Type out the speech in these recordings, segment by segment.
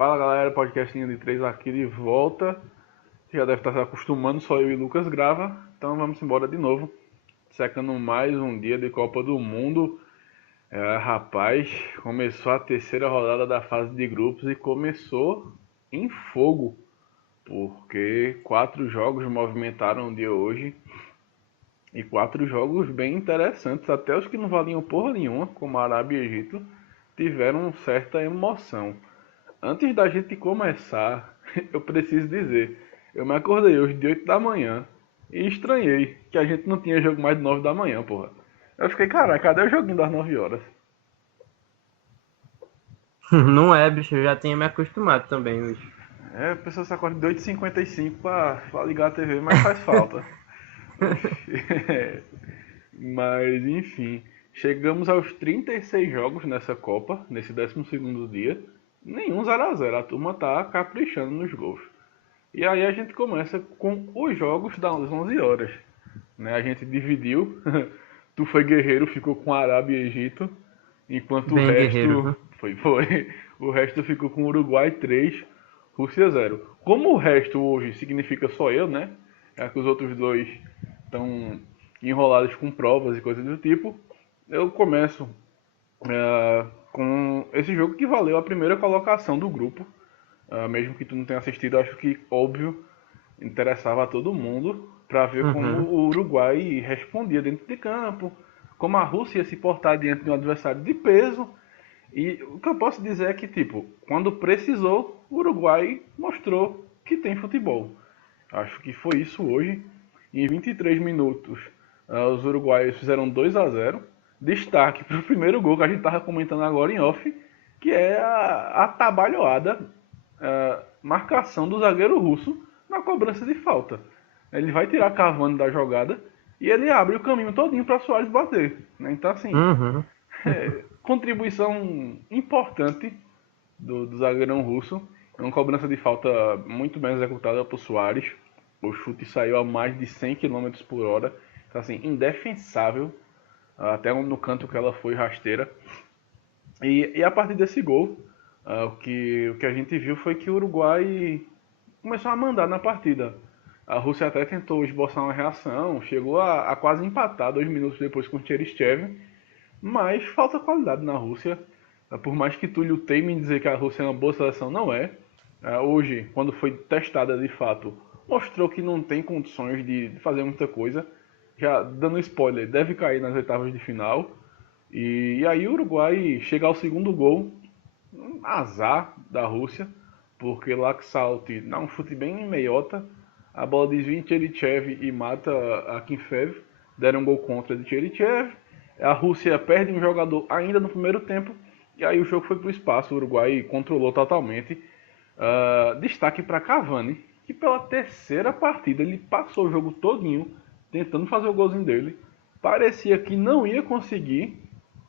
Fala galera, podcastinho de 3 aqui de volta. Já deve estar se acostumando, só eu e Lucas grava. Então vamos embora de novo. Secando mais um dia de Copa do Mundo. Rapaz, começou a terceira rodada da fase de grupos e começou em fogo. Porque 4 jogos movimentaram o dia hoje. E 4 jogos bem interessantes. Até os que não valiam porra nenhuma, como a Arábia e Egito, tiveram certa emoção. Antes da gente começar, eu preciso dizer, eu me acordei hoje de 8 da manhã e estranhei que a gente não tinha jogo mais de 9 da manhã, porra. Eu fiquei, caralho, cadê o joguinho das 9 horas? Não é, bicho, eu já tinha me acostumado também, bicho. A pessoa se acorda de 8h55 pra ligar a TV, mas faz falta. Mas, enfim, chegamos aos 36 jogos nessa Copa, nesse 12º dia. Nenhum 0 a 0, a turma tá caprichando nos gols. E aí a gente começa com os jogos das 11 horas. Né? A gente dividiu. Tu foi guerreiro, ficou com Arábia e Egito. Enquanto o Bem guerreiro, resto viu? foi. O resto ficou com Uruguai 3, Rússia 0. Como o resto hoje significa só eu, né? É que os outros dois estão enrolados com provas e coisas do tipo. Eu começo com esse jogo que valeu a primeira colocação do grupo. Mesmo que tu não tenha assistido, acho que óbvio interessava a todo mundo para ver como Uhum. o Uruguai respondia dentro de campo, como a Rússia ia se portar diante de um adversário de peso. E o que eu posso dizer é que, tipo, quando precisou, o Uruguai mostrou que tem futebol. Acho que foi isso hoje. Em 23 minutos, os uruguaios fizeram 2 a 0. Destaque para o primeiro gol que a gente estava comentando agora em off, que é a atabalhoada marcação do zagueiro russo na cobrança de falta. Ele vai tirar Cavani da jogada e ele abre o caminho todinho para Soares bater. Né? Então, assim, Uhum. contribuição importante do zagueirão russo. É uma cobrança de falta muito bem executada por Soares. O chute saiu a mais de 100 km por hora. Então, assim, indefensável. Até no canto que ela foi rasteira. E a partir desse gol, o que a gente viu foi que o Uruguai começou a mandar na partida. A Rússia até tentou esboçar uma reação, chegou a quase empatar 2 minutos depois com o Tcherichev, mas falta qualidade na Rússia. Por mais que Túlio teime em dizer que a Rússia é uma boa seleção, não é. Hoje, quando foi testada de fato, mostrou que não tem condições de fazer muita coisa. Já dando spoiler, deve cair nas oitavas de final. E aí o Uruguai chega ao segundo gol, um azar da Rússia, porque Laxalt dá um chute bem meiota, a bola desvia em Tcherichev e mata a Kinfev, deram um gol contra de Tcherichev, a Rússia perde um jogador ainda no primeiro tempo, e aí o jogo foi para o espaço, o Uruguai controlou totalmente. Destaque para Cavani, que pela terceira partida ele passou o jogo todinho tentando fazer o golzinho dele, parecia que não ia conseguir,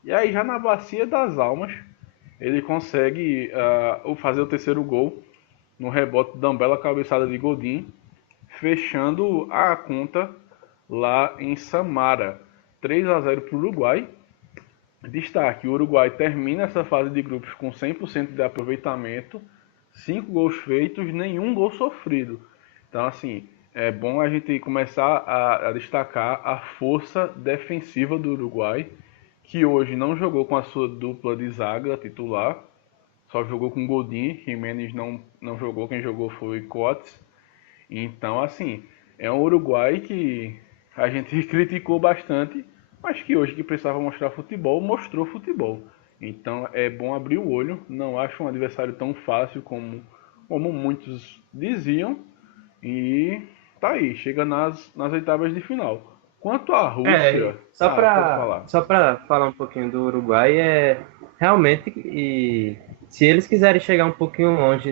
e aí já na bacia das almas ele consegue fazer o terceiro gol no rebote da bela cabeçada de Godin, fechando a conta lá em Samara. 3 a 0 para o Uruguai. Destaque: o Uruguai termina essa fase de grupos com 100% de aproveitamento, 5 gols feitos, nenhum gol sofrido. Então, assim, é bom a gente começar a destacar a força defensiva do Uruguai, que hoje não jogou com a sua dupla de zaga titular, só jogou com Godin, Jimenez não jogou, quem jogou foi Coates. Então, assim, é um Uruguai que a gente criticou bastante, mas que hoje que precisava mostrar futebol, mostrou futebol. Então é bom abrir o olho, não acho um adversário tão fácil como muitos diziam, e tá aí, chega nas oitavas de final. Quanto à É, Rússia, só pode para falar. só para falar um pouquinho do Uruguai, realmente, e se eles quiserem chegar um pouquinho longe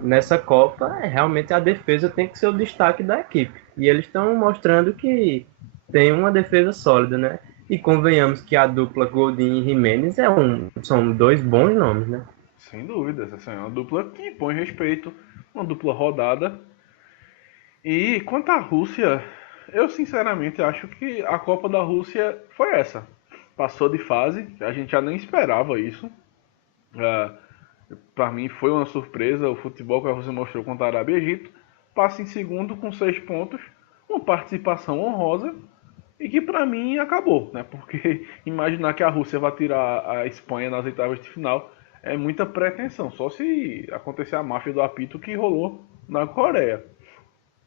nessa Copa, realmente a defesa tem que ser o destaque da equipe. E eles estão mostrando que tem uma defesa sólida, né? E convenhamos que a dupla Godin e Jimenez são dois bons nomes, né? Sem dúvidas, essa é uma dupla que impõe respeito, uma dupla rodada. E quanto à Rússia, eu sinceramente acho que a Copa da Rússia foi essa. Passou de fase, a gente já nem esperava isso. Para mim foi uma surpresa o futebol que a Rússia mostrou contra a Arábia e Egito. Passa em segundo com 6 pontos, uma participação honrosa e que para mim acabou, né? Porque imaginar que a Rússia vai tirar a Espanha nas oitavas de final é muita pretensão, só se acontecer a máfia do apito que rolou na Coreia.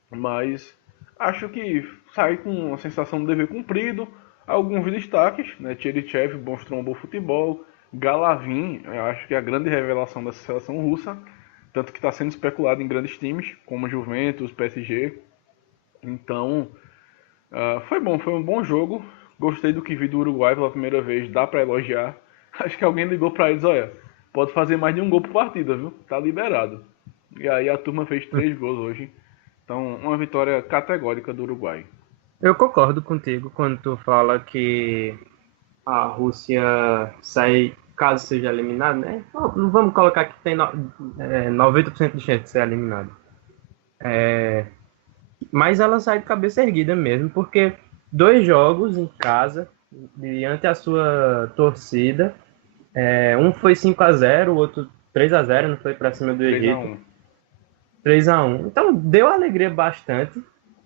Mas acho que sai com uma sensação de dever cumprido, alguns destaques, né? Tcherichev mostrou um bom futebol, Galavin, eu acho que é a grande revelação dessa seleção russa, tanto que está sendo especulado em grandes times, como Juventus, PSG. Então, foi um bom jogo. Gostei do que vi do Uruguai pela primeira vez, dá para elogiar. Acho que alguém ligou para eles, olha, pode fazer mais de um gol por partida, viu? Tá liberado. E aí a turma fez 3 gols hoje. Então, uma vitória categórica do Uruguai. Eu concordo contigo quando tu fala que a Rússia sai, caso seja eliminada, né? Não vamos colocar que tem 90% de chance de ser eliminada. Mas ela sai de cabeça erguida mesmo, porque 2 jogos em casa, diante da sua torcida, um foi 5-0, o outro 3-0, não foi para cima do 3 a Egito. 1. 3-1. Então deu alegria bastante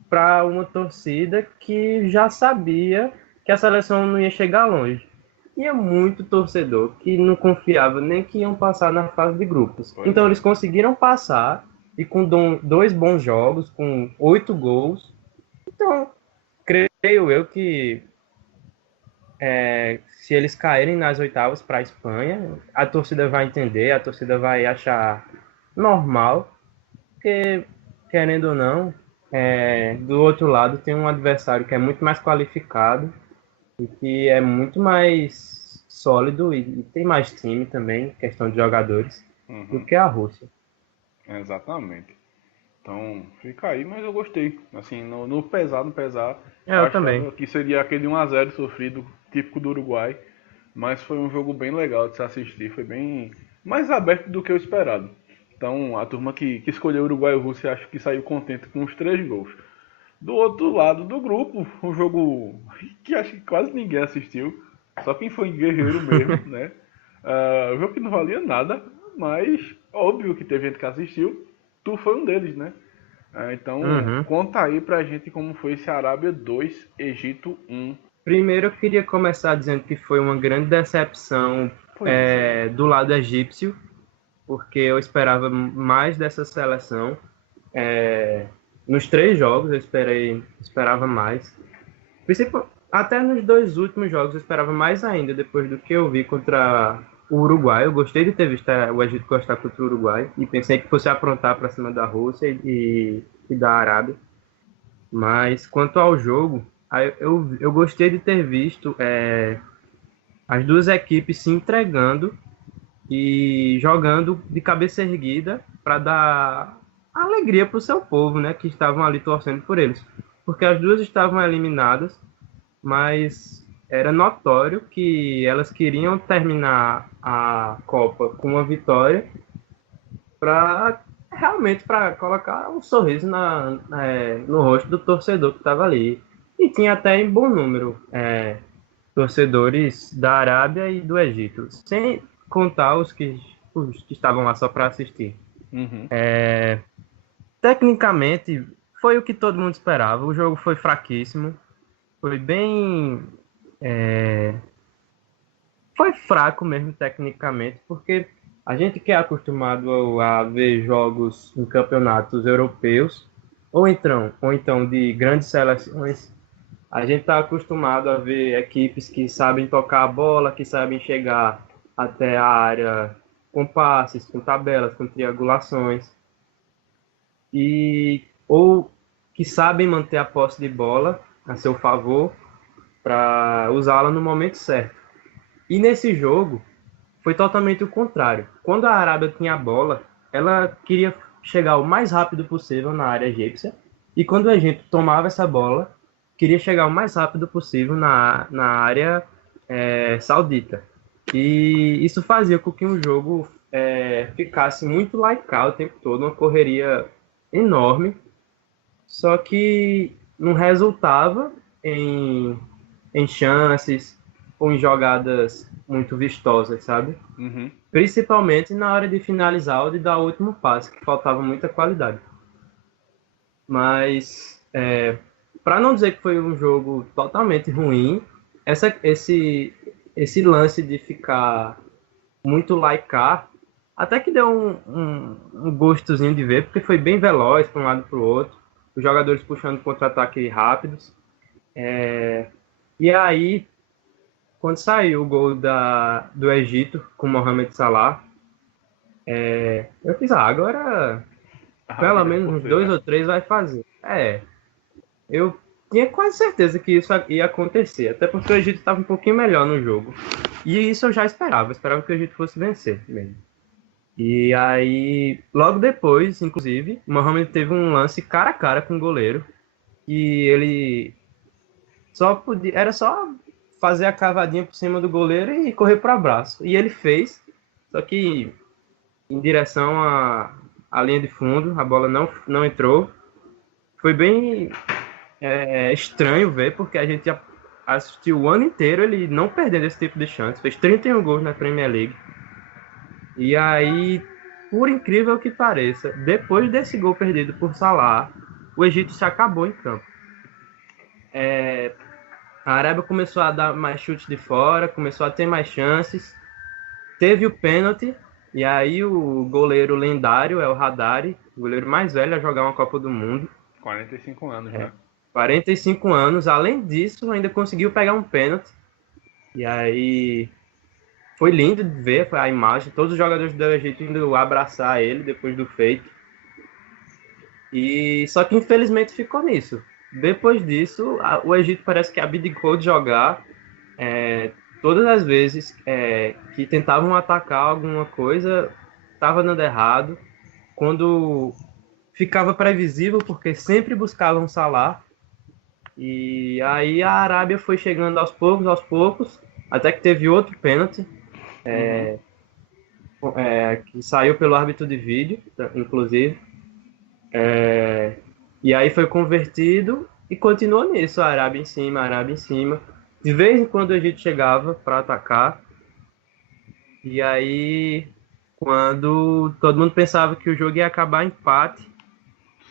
para uma torcida que já sabia que a seleção não ia chegar longe. Tinha muito torcedor que não confiava nem que iam passar na fase de grupos. Pois Então é. eles conseguiram passar e com 2 bons jogos, com 8 gols. Então, creio eu que se eles caírem nas oitavas para a Espanha, a torcida vai entender, a torcida vai achar normal, porque, querendo ou não, do outro lado tem um adversário que é muito mais qualificado e que é muito mais sólido e tem mais time também, questão de jogadores, do Uhum, que a Rússia. exatamente. Então, fica aí, mas eu gostei. Assim, no pesar, no pesar, eu Eu também. achava que seria aquele 1 a 0 sofrido, típico do Uruguai. Mas foi um jogo bem legal de se assistir. Foi bem mais aberto do que eu esperado. Então, a turma que escolheu Uruguai e Rússia acho que saiu contente com os 3 gols. Do outro lado do grupo, um jogo que acho que quase ninguém assistiu. Só quem foi guerreiro mesmo, né? Um jogo que não valia nada, mas óbvio que teve gente que assistiu. Tu foi um deles, né? Então, Uhum. conta aí pra gente como foi esse Arábia 2, Egito 1. Primeiro, eu queria começar dizendo que foi uma grande decepção Pois é. do lado egípcio, porque eu esperava mais dessa seleção. Nos 3 jogos eu esperava mais. Até nos 2 últimos jogos eu esperava mais ainda, depois do que eu vi contra o Uruguai. Eu gostei de ter visto o Egito gostar contra o Uruguai e pensei que fosse aprontar para cima da Rússia e da Arábia. Mas quanto ao jogo, eu gostei de ter visto as duas equipes se entregando e jogando de cabeça erguida para dar alegria para o seu povo, né, que estavam ali torcendo por eles. Porque as duas estavam eliminadas, mas era notório que elas queriam terminar a Copa com uma vitória para realmente para colocar um sorriso no rosto do torcedor que estava ali. E tinha até em bom número torcedores da Arábia e do Egito, sem contar os que estavam lá só para assistir. Uhum. Tecnicamente, foi o que todo mundo esperava. O jogo foi fraquíssimo, foi bem. Foi fraco mesmo tecnicamente, porque a gente que é acostumado a ver jogos em campeonatos europeus, ou então de grandes seleções, a gente está acostumado a ver equipes que sabem tocar a bola, que sabem chegar até a área com passes, com tabelas, com triangulações, ou que sabem manter a posse de bola a seu favor para usá-la no momento certo. E nesse jogo foi totalmente o contrário. Quando a Arábia tinha a bola, ela queria chegar o mais rápido possível na área egípcia, e quando o Egito tomava essa bola, queria chegar o mais rápido possível na área saudita. E isso fazia com que o jogo ficasse muito laical o tempo todo, uma correria enorme, só que não resultava em chances, ou em jogadas muito vistosas, sabe? Uhum. Principalmente na hora de finalizar ou de dar o último passe, que faltava muita qualidade. Mas, para não dizer que foi um jogo totalmente ruim, esse lance de ficar muito laicar, até que deu um gostozinho de ver, porque foi bem veloz para um lado e para o outro, os jogadores puxando contra-ataque rápidos. E aí, quando saiu o gol do Egito com o Mohamed Salah, eu fiz, agora A pelo Arábia deve menos uns torcer, dois né? ou três vai fazer. Eu tinha quase certeza que isso ia acontecer, até porque o Egito estava um pouquinho melhor no jogo. E isso eu já esperava que o Egito fosse vencer mesmo. E aí, logo depois, inclusive, o Mohamed teve um lance cara a cara com o goleiro, e ele era só fazer a cavadinha por cima do goleiro e correr para o abraço. E ele fez, só que em direção à linha de fundo, a bola não entrou. Foi bem estranho ver, porque a gente já assistiu o ano inteiro ele não perdendo esse tipo de chance. Fez 31 gols na Premier League. E aí, por incrível que pareça, depois desse gol perdido por Salah, o Egito se acabou em campo. A Arábia começou a dar mais chutes de fora, começou a ter mais chances. Teve o pênalti, e aí o goleiro lendário é o Haddari, o goleiro mais velho a jogar uma Copa do Mundo. 45 anos, né? 45 anos. Além disso, ainda conseguiu pegar um pênalti. E aí foi lindo de ver a imagem, todos os jogadores do Egito indo abraçar ele depois do feito. E só que infelizmente ficou nisso. Depois disso, o Egito parece que abdicou de jogar. Todas as vezes que tentavam atacar alguma coisa, estava dando errado. Quando ficava previsível, porque sempre buscavam Salah. E aí a Arábia foi chegando aos poucos, até que teve outro pênalti, Uhum. que saiu pelo árbitro de vídeo, inclusive. E aí foi convertido e continuou nisso, a Arábia em cima, a Arábia em cima. De vez em quando o Egito chegava para atacar, e aí quando todo mundo pensava que o jogo ia acabar empate,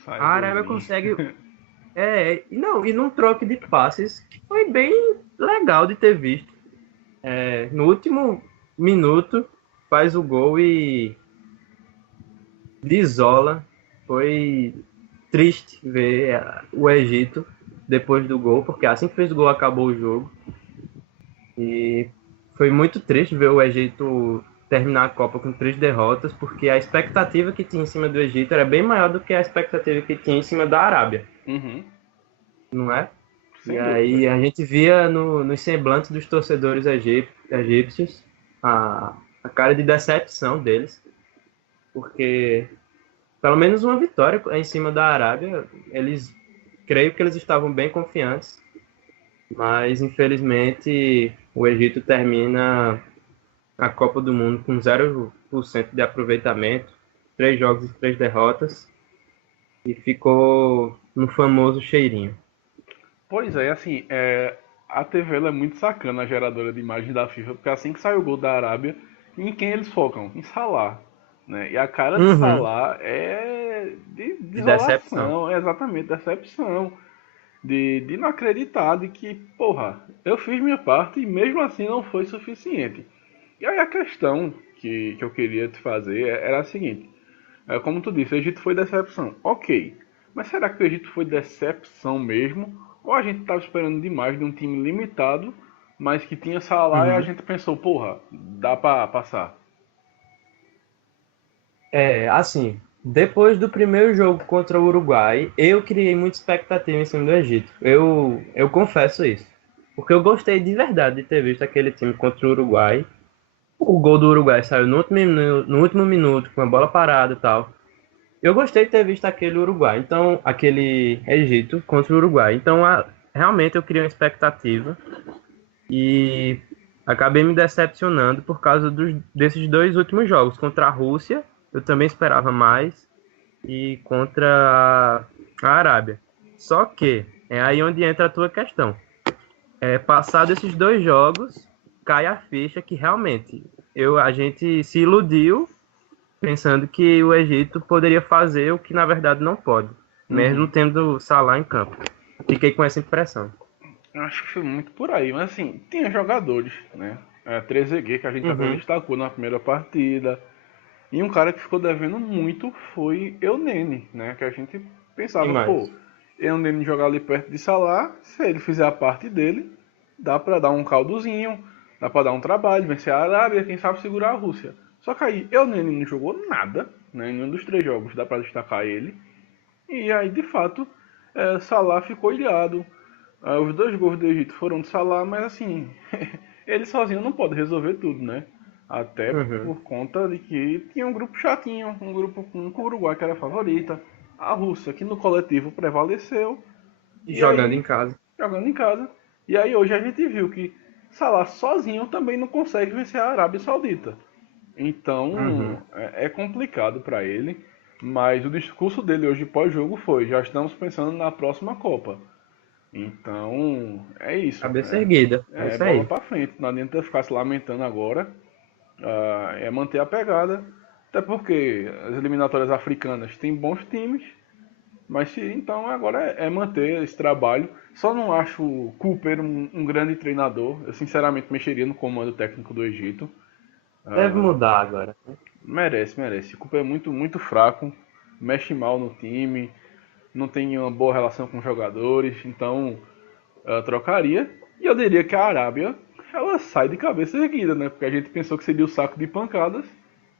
Sai a o Arábia golzinho. consegue. E num troque de passes que foi bem legal de ter visto. No último minuto, faz o gol e desola. Foi triste ver o Egito depois do gol, porque assim que fez o gol acabou o jogo. E foi muito triste ver o Egito terminar a Copa com 3 derrotas, porque a expectativa que tinha em cima do Egito era bem maior do que a expectativa que tinha em cima da Arábia, Uhum. não é? E Sem dúvida. aí a gente via nos semblantes dos torcedores egípcios a cara de decepção deles, porque pelo menos uma vitória em cima da Arábia, creio que eles estavam bem confiantes, mas infelizmente o Egito termina a Copa do Mundo com 0% de aproveitamento, 3 jogos e 3 derrotas, e ficou no famoso cheirinho. Pois é, assim, a TV ela é muito sacana, a geradora de imagens da FIFA, porque assim que sai o gol da Arábia, em quem eles focam? Em Salah, né? E a cara de Uhum, Salah é de de decepção. desolação, é exatamente, decepção, de não acreditar de que, porra, eu fiz minha parte e mesmo assim não foi suficiente. E aí a questão que eu queria te fazer era a seguinte, como tu disse, o Egito foi decepção. Ok. Mas será que o Egito foi decepção mesmo? Ou a gente estava esperando demais de um time limitado, mas que tinha Salah e a Uhum. gente pensou, porra, dá pra passar. Assim, depois do primeiro jogo contra o Uruguai, eu criei muita expectativa em cima do Egito. Eu confesso isso. Porque eu gostei de verdade de ter visto aquele time contra o Uruguai. O gol do Uruguai saiu no último minuto, com a bola parada e tal. Eu gostei de ter visto aquele Uruguai, então, aquele Egito contra o Uruguai. Então, realmente eu criei uma expectativa e acabei me decepcionando por causa desses 2 últimos jogos. Contra a Rússia, eu também esperava mais, e contra a Arábia. Só que é aí onde entra a tua questão. Passado esses 2 jogos, cai a ficha que realmente a gente se iludiu pensando que o Egito poderia fazer o que na verdade não pode, mesmo tendo Salah em campo. Fiquei com essa impressão. Eu acho que foi muito por aí, mas assim, tinha jogadores, né? Trezeguet, que a gente até destacou na primeira partida. E um cara que ficou devendo muito foi Eunene, né? Que a gente pensava, pô, Eunene jogar ali perto de Salah, se ele fizer a parte dele, dá pra dar um caldozinho, dá pra dar um trabalho, vencer a Arábia, quem sabe segurar a Rússia. Só que aí Eunene não jogou nada, né? Em nenhum dos 3 jogos dá pra destacar ele. E aí, de fato, Salah ficou ilhado. Os 2 gols do Egito foram de Salah, mas assim, ele sozinho não pode resolver tudo, né? Até por conta de que tinha um grupo chatinho, um grupo com o Uruguai que era a favorita, a Rússia que no coletivo prevaleceu. E jogando em casa. Jogando em casa. E aí hoje a gente viu que Salah sozinho também não consegue vencer a Arábia Saudita. Então é complicado para ele. Mas o discurso dele hoje pós-jogo foi: já estamos pensando na próxima Copa. Então, é isso. Cabeça erguida. É isso bola aí. pra frente. Não adianta ficar se lamentando agora. É manter a pegada. Até porque as eliminatórias africanas têm bons times. Mas então agora é manter esse trabalho. Só não acho o Cooper um grande treinador. Eu sinceramente mexeria no comando técnico do Egito. Deve mudar agora. Merece. O Cooper é muito, muito fraco. Mexe mal no time. Não tem uma boa relação com os jogadores. Então trocaria. E eu diria que a Arábia, ela sai de cabeça erguida, né? Porque a gente pensou que seria o saco de pancadas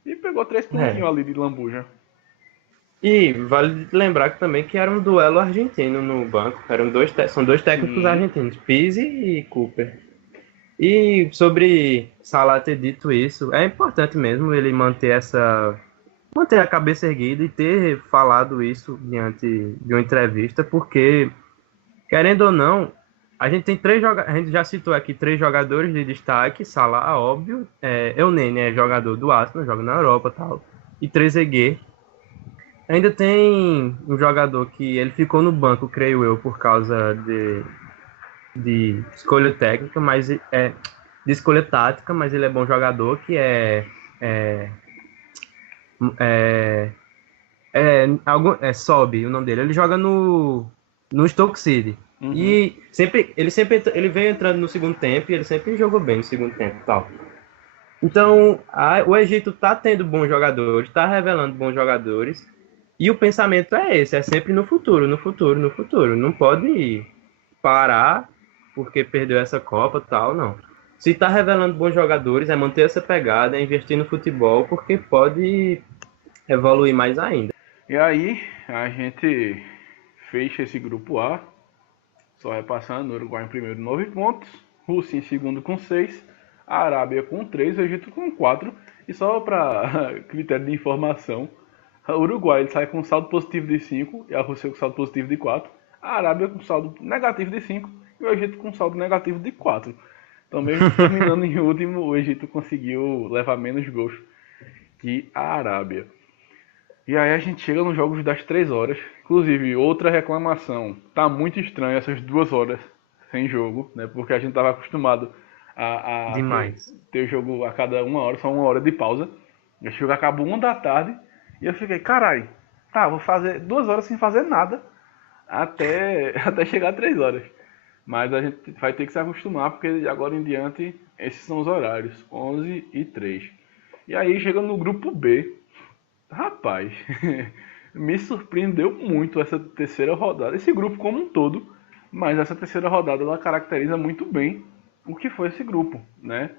e pegou 3 pontinhos ali de lambuja. E vale lembrar que também que era um duelo argentino no banco. São 2 técnicos argentinos, Pizzi e Cooper. E sobre Salah ter dito isso, é importante mesmo ele manter a cabeça erguida e ter falado isso diante de uma entrevista, porque, querendo ou não, a gente tem a gente já citou aqui 3 jogadores de destaque. Salah, óbvio, Eunene é jogador do Arsenal, joga na Europa e tal, e Trezeguet. Ainda tem um jogador que ele ficou no banco, creio eu, por causa de escolha técnica, mas de escolha tática, mas ele é bom jogador, que Sobe, o nome dele. Ele joga no Stoke City. E ele veio entrando no segundo tempo e ele sempre jogou bem no segundo tempo e tal. Então, o Egito tá tendo bons jogadores, tá revelando bons jogadores. E o pensamento é esse, é sempre no futuro. Não pode parar porque perdeu essa Copa e tal, não. Se tá revelando bons jogadores, é manter essa pegada, é investir no futebol, porque pode evoluir mais ainda. E aí, a gente fecha esse grupo A, só repassando, Uruguai em primeiro 9 pontos, Rússia em segundo com 6, a Arábia com 3, o Egito com 4, e só para critério de informação, o Uruguai ele sai com saldo positivo de 5 e a Rússia com saldo positivo de 4, a Arábia com saldo negativo de 5 e o Egito com saldo negativo de 4. Então, mesmo terminando em último, o Egito conseguiu levar menos gols que a Arábia. E aí a gente chega nos jogos das 3 horas. Inclusive, outra reclamação. Tá muito estranho essas 2 horas sem jogo, né? Porque a gente tava acostumado a ter jogo a cada 1 hora, só 1 hora de pausa. Esse jogo acabou 1 da tarde e eu fiquei, carai, tá, vou fazer 2 horas sem fazer nada até chegar a 3 horas. Mas a gente vai ter que se acostumar, porque de agora em diante esses são os horários, 11 e 3. E aí chega no grupo B, rapaz, me surpreendeu muito essa terceira rodada, esse grupo como um todo, mas essa terceira rodada ela caracteriza muito bem o que foi esse grupo, né?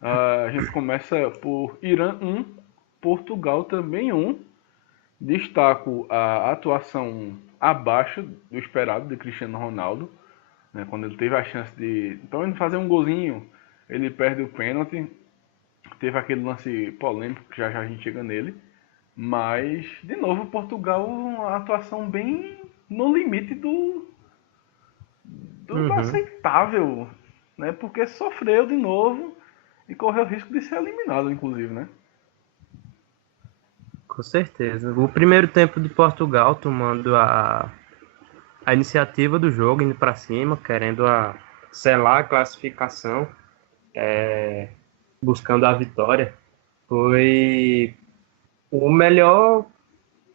A gente começa por Irã 1, Portugal também 1. Destaco a atuação abaixo do esperado de Cristiano Ronaldo, né? Quando ele teve a chance de pelo menos fazer um golzinho, ele perde o pênalti. Teve aquele lance polêmico, que já a gente chega nele. Mas, de novo, Portugal, uma atuação bem no limite do aceitável, né? Porque sofreu de novo e correu o risco de ser eliminado, inclusive, né? Com certeza. O primeiro tempo de Portugal tomando a iniciativa do jogo, indo para cima, querendo selar a classificação. buscando a vitória, foi o melhor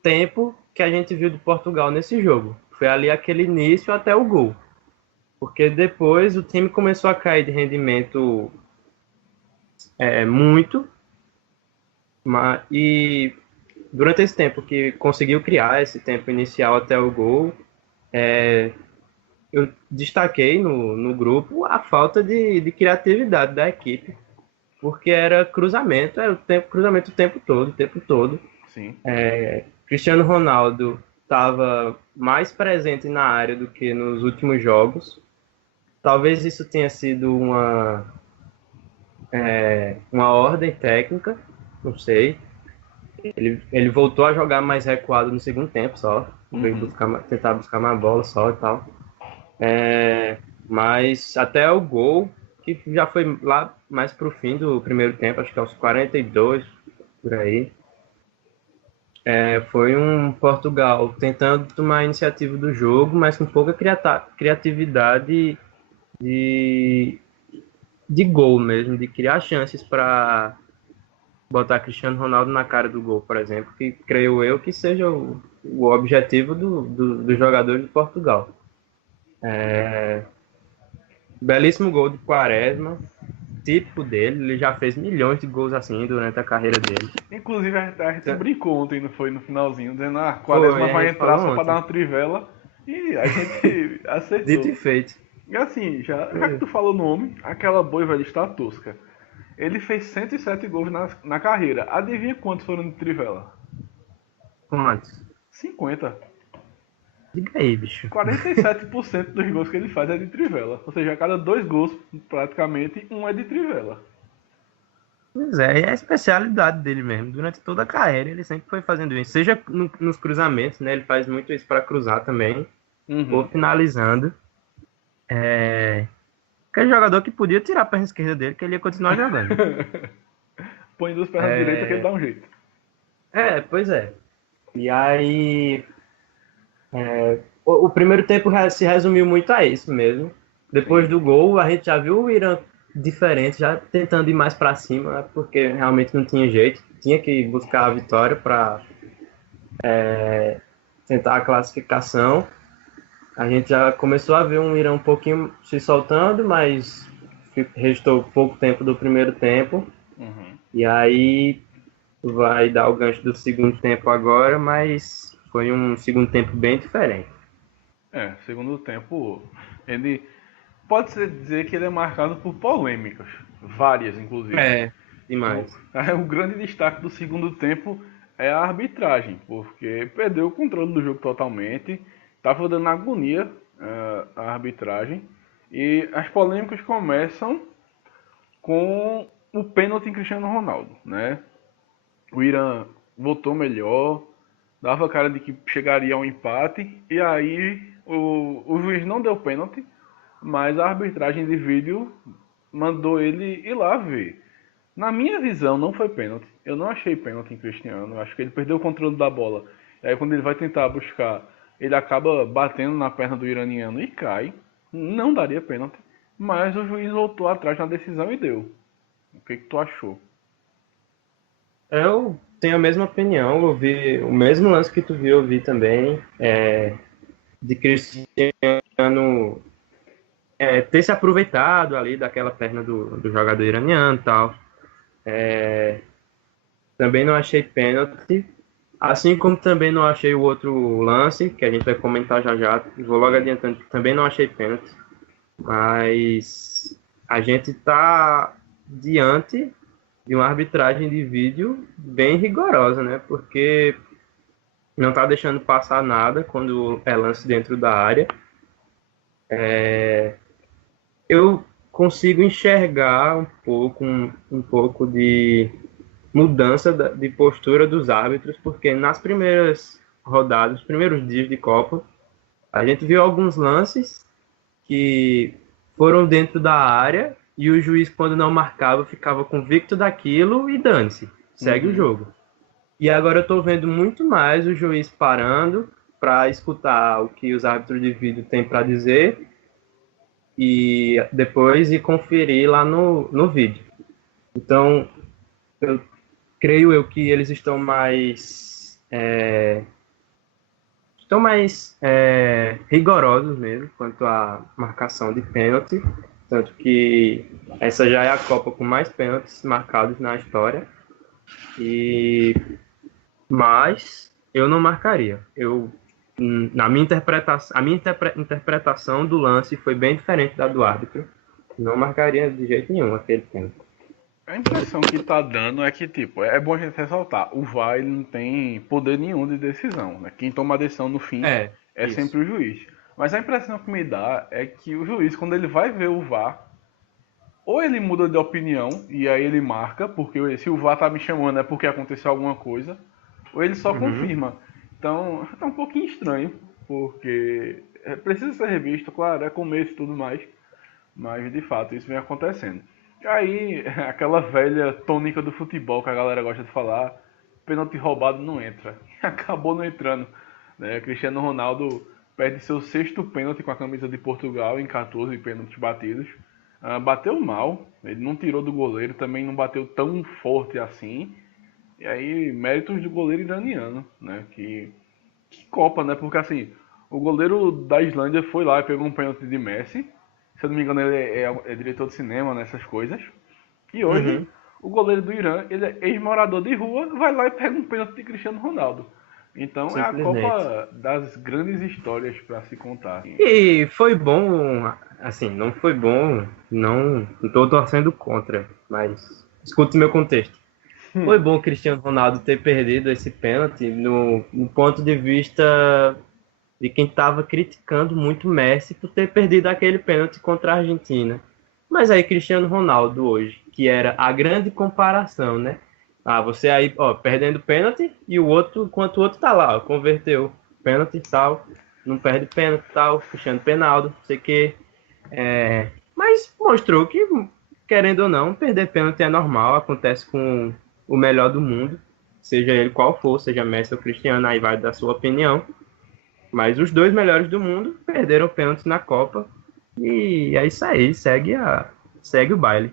tempo que a gente viu de Portugal nesse jogo. Foi ali aquele início até o gol. Porque depois o time começou a cair de rendimento muito, e durante esse tempo que conseguiu criar esse tempo inicial até o gol, eu destaquei no grupo a falta de criatividade da equipe, porque era cruzamento, era cruzamento o tempo todo, o tempo todo. Sim. Cristiano Ronaldo estava mais presente na área do que nos últimos jogos. Talvez isso tenha sido uma ordem técnica, não sei. Ele voltou a jogar mais recuado no segundo tempo só, veio tentar buscar mais bola só e tal. Mas até o gol, que já foi lá mais pro fim do primeiro tempo, acho que aos 42, por aí. Foi um Portugal tentando tomar a iniciativa do jogo, mas com pouca criatividade de gol mesmo, de criar chances para botar Cristiano Ronaldo na cara do gol, por exemplo, que creio eu que seja o objetivo do jogador de Portugal. Belíssimo gol de Quaresma, típico dele, ele já fez milhões de gols assim durante a carreira dele. Inclusive, a gente brincou ontem, não foi, no finalzinho, dizendo, Quaresma vai entrar só pra dar uma trivela, e a gente acertou. Dito e feito. E assim, já que tu falou o nome, aquela boa e velha está tosca. Ele fez 107 gols na carreira. Adivinha quantos foram de trivela? Quantos? 50. Diga aí, bicho. 47% dos gols que ele faz é de trivela. Ou seja, a cada 2 gols, praticamente, um é de trivela. Pois é a especialidade dele mesmo. Durante toda a carreira, ele sempre foi fazendo isso. Seja nos cruzamentos, né? Ele faz muito isso para cruzar também. Ou finalizando. Aquele jogador que podia tirar a perna esquerda dele, que ele ia continuar jogando. Põe 2 pernas direitas que ele dá um jeito. Pois é. E aí... o primeiro tempo se resumiu muito a isso mesmo. Depois do gol, a gente já viu o Irã diferente, já tentando ir mais para cima, porque realmente não tinha jeito. Tinha que buscar a vitória para tentar a classificação. A gente já começou a ver um Irã um pouquinho se soltando, mas restou pouco tempo do primeiro tempo. E aí vai dar o gancho do segundo tempo agora, mas foi um segundo tempo bem diferente. Segundo tempo, ele pode-se dizer que ele é marcado por polêmicas, várias inclusive. Demais. O grande destaque do segundo tempo é a arbitragem, porque perdeu o controle do jogo totalmente, estava dando agonia a arbitragem, e as polêmicas começam com o pênalti em Cristiano Ronaldo, né? O Irã votou melhor, dava cara de que chegaria ao empate, e aí o juiz não deu pênalti, mas a arbitragem de vídeo mandou ele ir lá ver. Na minha visão, não foi pênalti. Eu não achei pênalti em Cristiano. Acho que ele perdeu o controle da bola. E aí, quando ele vai tentar buscar, ele acaba batendo na perna do iraniano e cai. Não daria pênalti. Mas o juiz voltou atrás na decisão e deu. O que tu achou? Eu tenho a mesma opinião. Eu vi o mesmo lance que tu viu, eu vi também. De Cristiano ter se aproveitado ali daquela perna do jogador iraniano e tal. Também não achei pênalti, assim como também não achei o outro lance, que a gente vai comentar já já, vou logo adiantando, também não achei pênalti, mas a gente está diante de uma arbitragem de vídeo bem rigorosa, né? Porque não está deixando passar nada quando é lance dentro da área. Eu consigo enxergar um pouco de mudança de postura dos árbitros, porque nas primeiras rodadas, os primeiros dias de Copa, a gente viu alguns lances que foram dentro da área e o juiz, quando não marcava, ficava convicto daquilo e dane-se, segue o jogo. E agora eu estou vendo muito mais o juiz parando para escutar o que os árbitros de vídeo têm para dizer e depois ir conferir lá no vídeo. Então, eu creio eu que eles estão mais rigorosos mesmo quanto à marcação de pênalti, tanto que essa já é a Copa com mais pênaltis marcados na história. Mas eu não marcaria. Na minha interpretação, interpretação do lance foi bem diferente da do árbitro. Não marcaria de jeito nenhum aquele pênalti. A impressão que tá dando é que, tipo, é bom a gente ressaltar, o VAR ele não tem poder nenhum de decisão, né? Quem toma a decisão no fim é Isso. sempre o juiz. Mas a impressão que me dá é que o juiz, quando ele vai ver o VAR, ou ele muda de opinião e aí ele marca, porque se o VAR tá me chamando é porque aconteceu alguma coisa, ou ele só Uhum. confirma. Então, tá um pouquinho estranho, porque precisa ser revisto, claro, é começo e tudo mais, mas de fato isso vem acontecendo. E aí, aquela velha tônica do futebol que a galera gosta de falar, pênalti roubado não entra. Acabou não entrando. Né? Cristiano Ronaldo perde seu sexto pênalti com a camisa de Portugal em 14 pênaltis batidos. Bateu mal, ele não tirou do goleiro, também não bateu tão forte assim. E aí, méritos do goleiro iraniano, né? Que Copa, né? Porque assim, o goleiro da Islândia foi lá e pegou um pênalti de Messi. Se eu não me engano, ele é diretor de cinema nessas coisas. E hoje, Uhum. o goleiro do Irã, ele é ex-morador de rua, vai lá e pega um pênalti de Cristiano Ronaldo. Então é a Simplesmente. Copa das grandes histórias para se contar. E foi bom, assim, não foi bom, não estou torcendo contra, mas escute meu contexto. Foi bom o Cristiano Ronaldo ter perdido esse pênalti no ponto de vista de quem estava criticando muito o Messi por ter perdido aquele pênalti contra a Argentina. Mas aí Cristiano Ronaldo hoje, que era a grande comparação, né? Ah, você aí, ó, perdendo pênalti e o outro, enquanto o outro tá lá, ó, converteu pênalti e tal, não perde pênalti e tal, Cristiano Penaldo, não sei o quê. Mas mostrou que, querendo ou não, perder pênalti é normal, acontece com o melhor do mundo, seja ele qual for, seja Messi ou Cristiano, aí vai da sua opinião. Mas os dois melhores do mundo perderam pênalti na Copa. E é isso aí, segue o baile.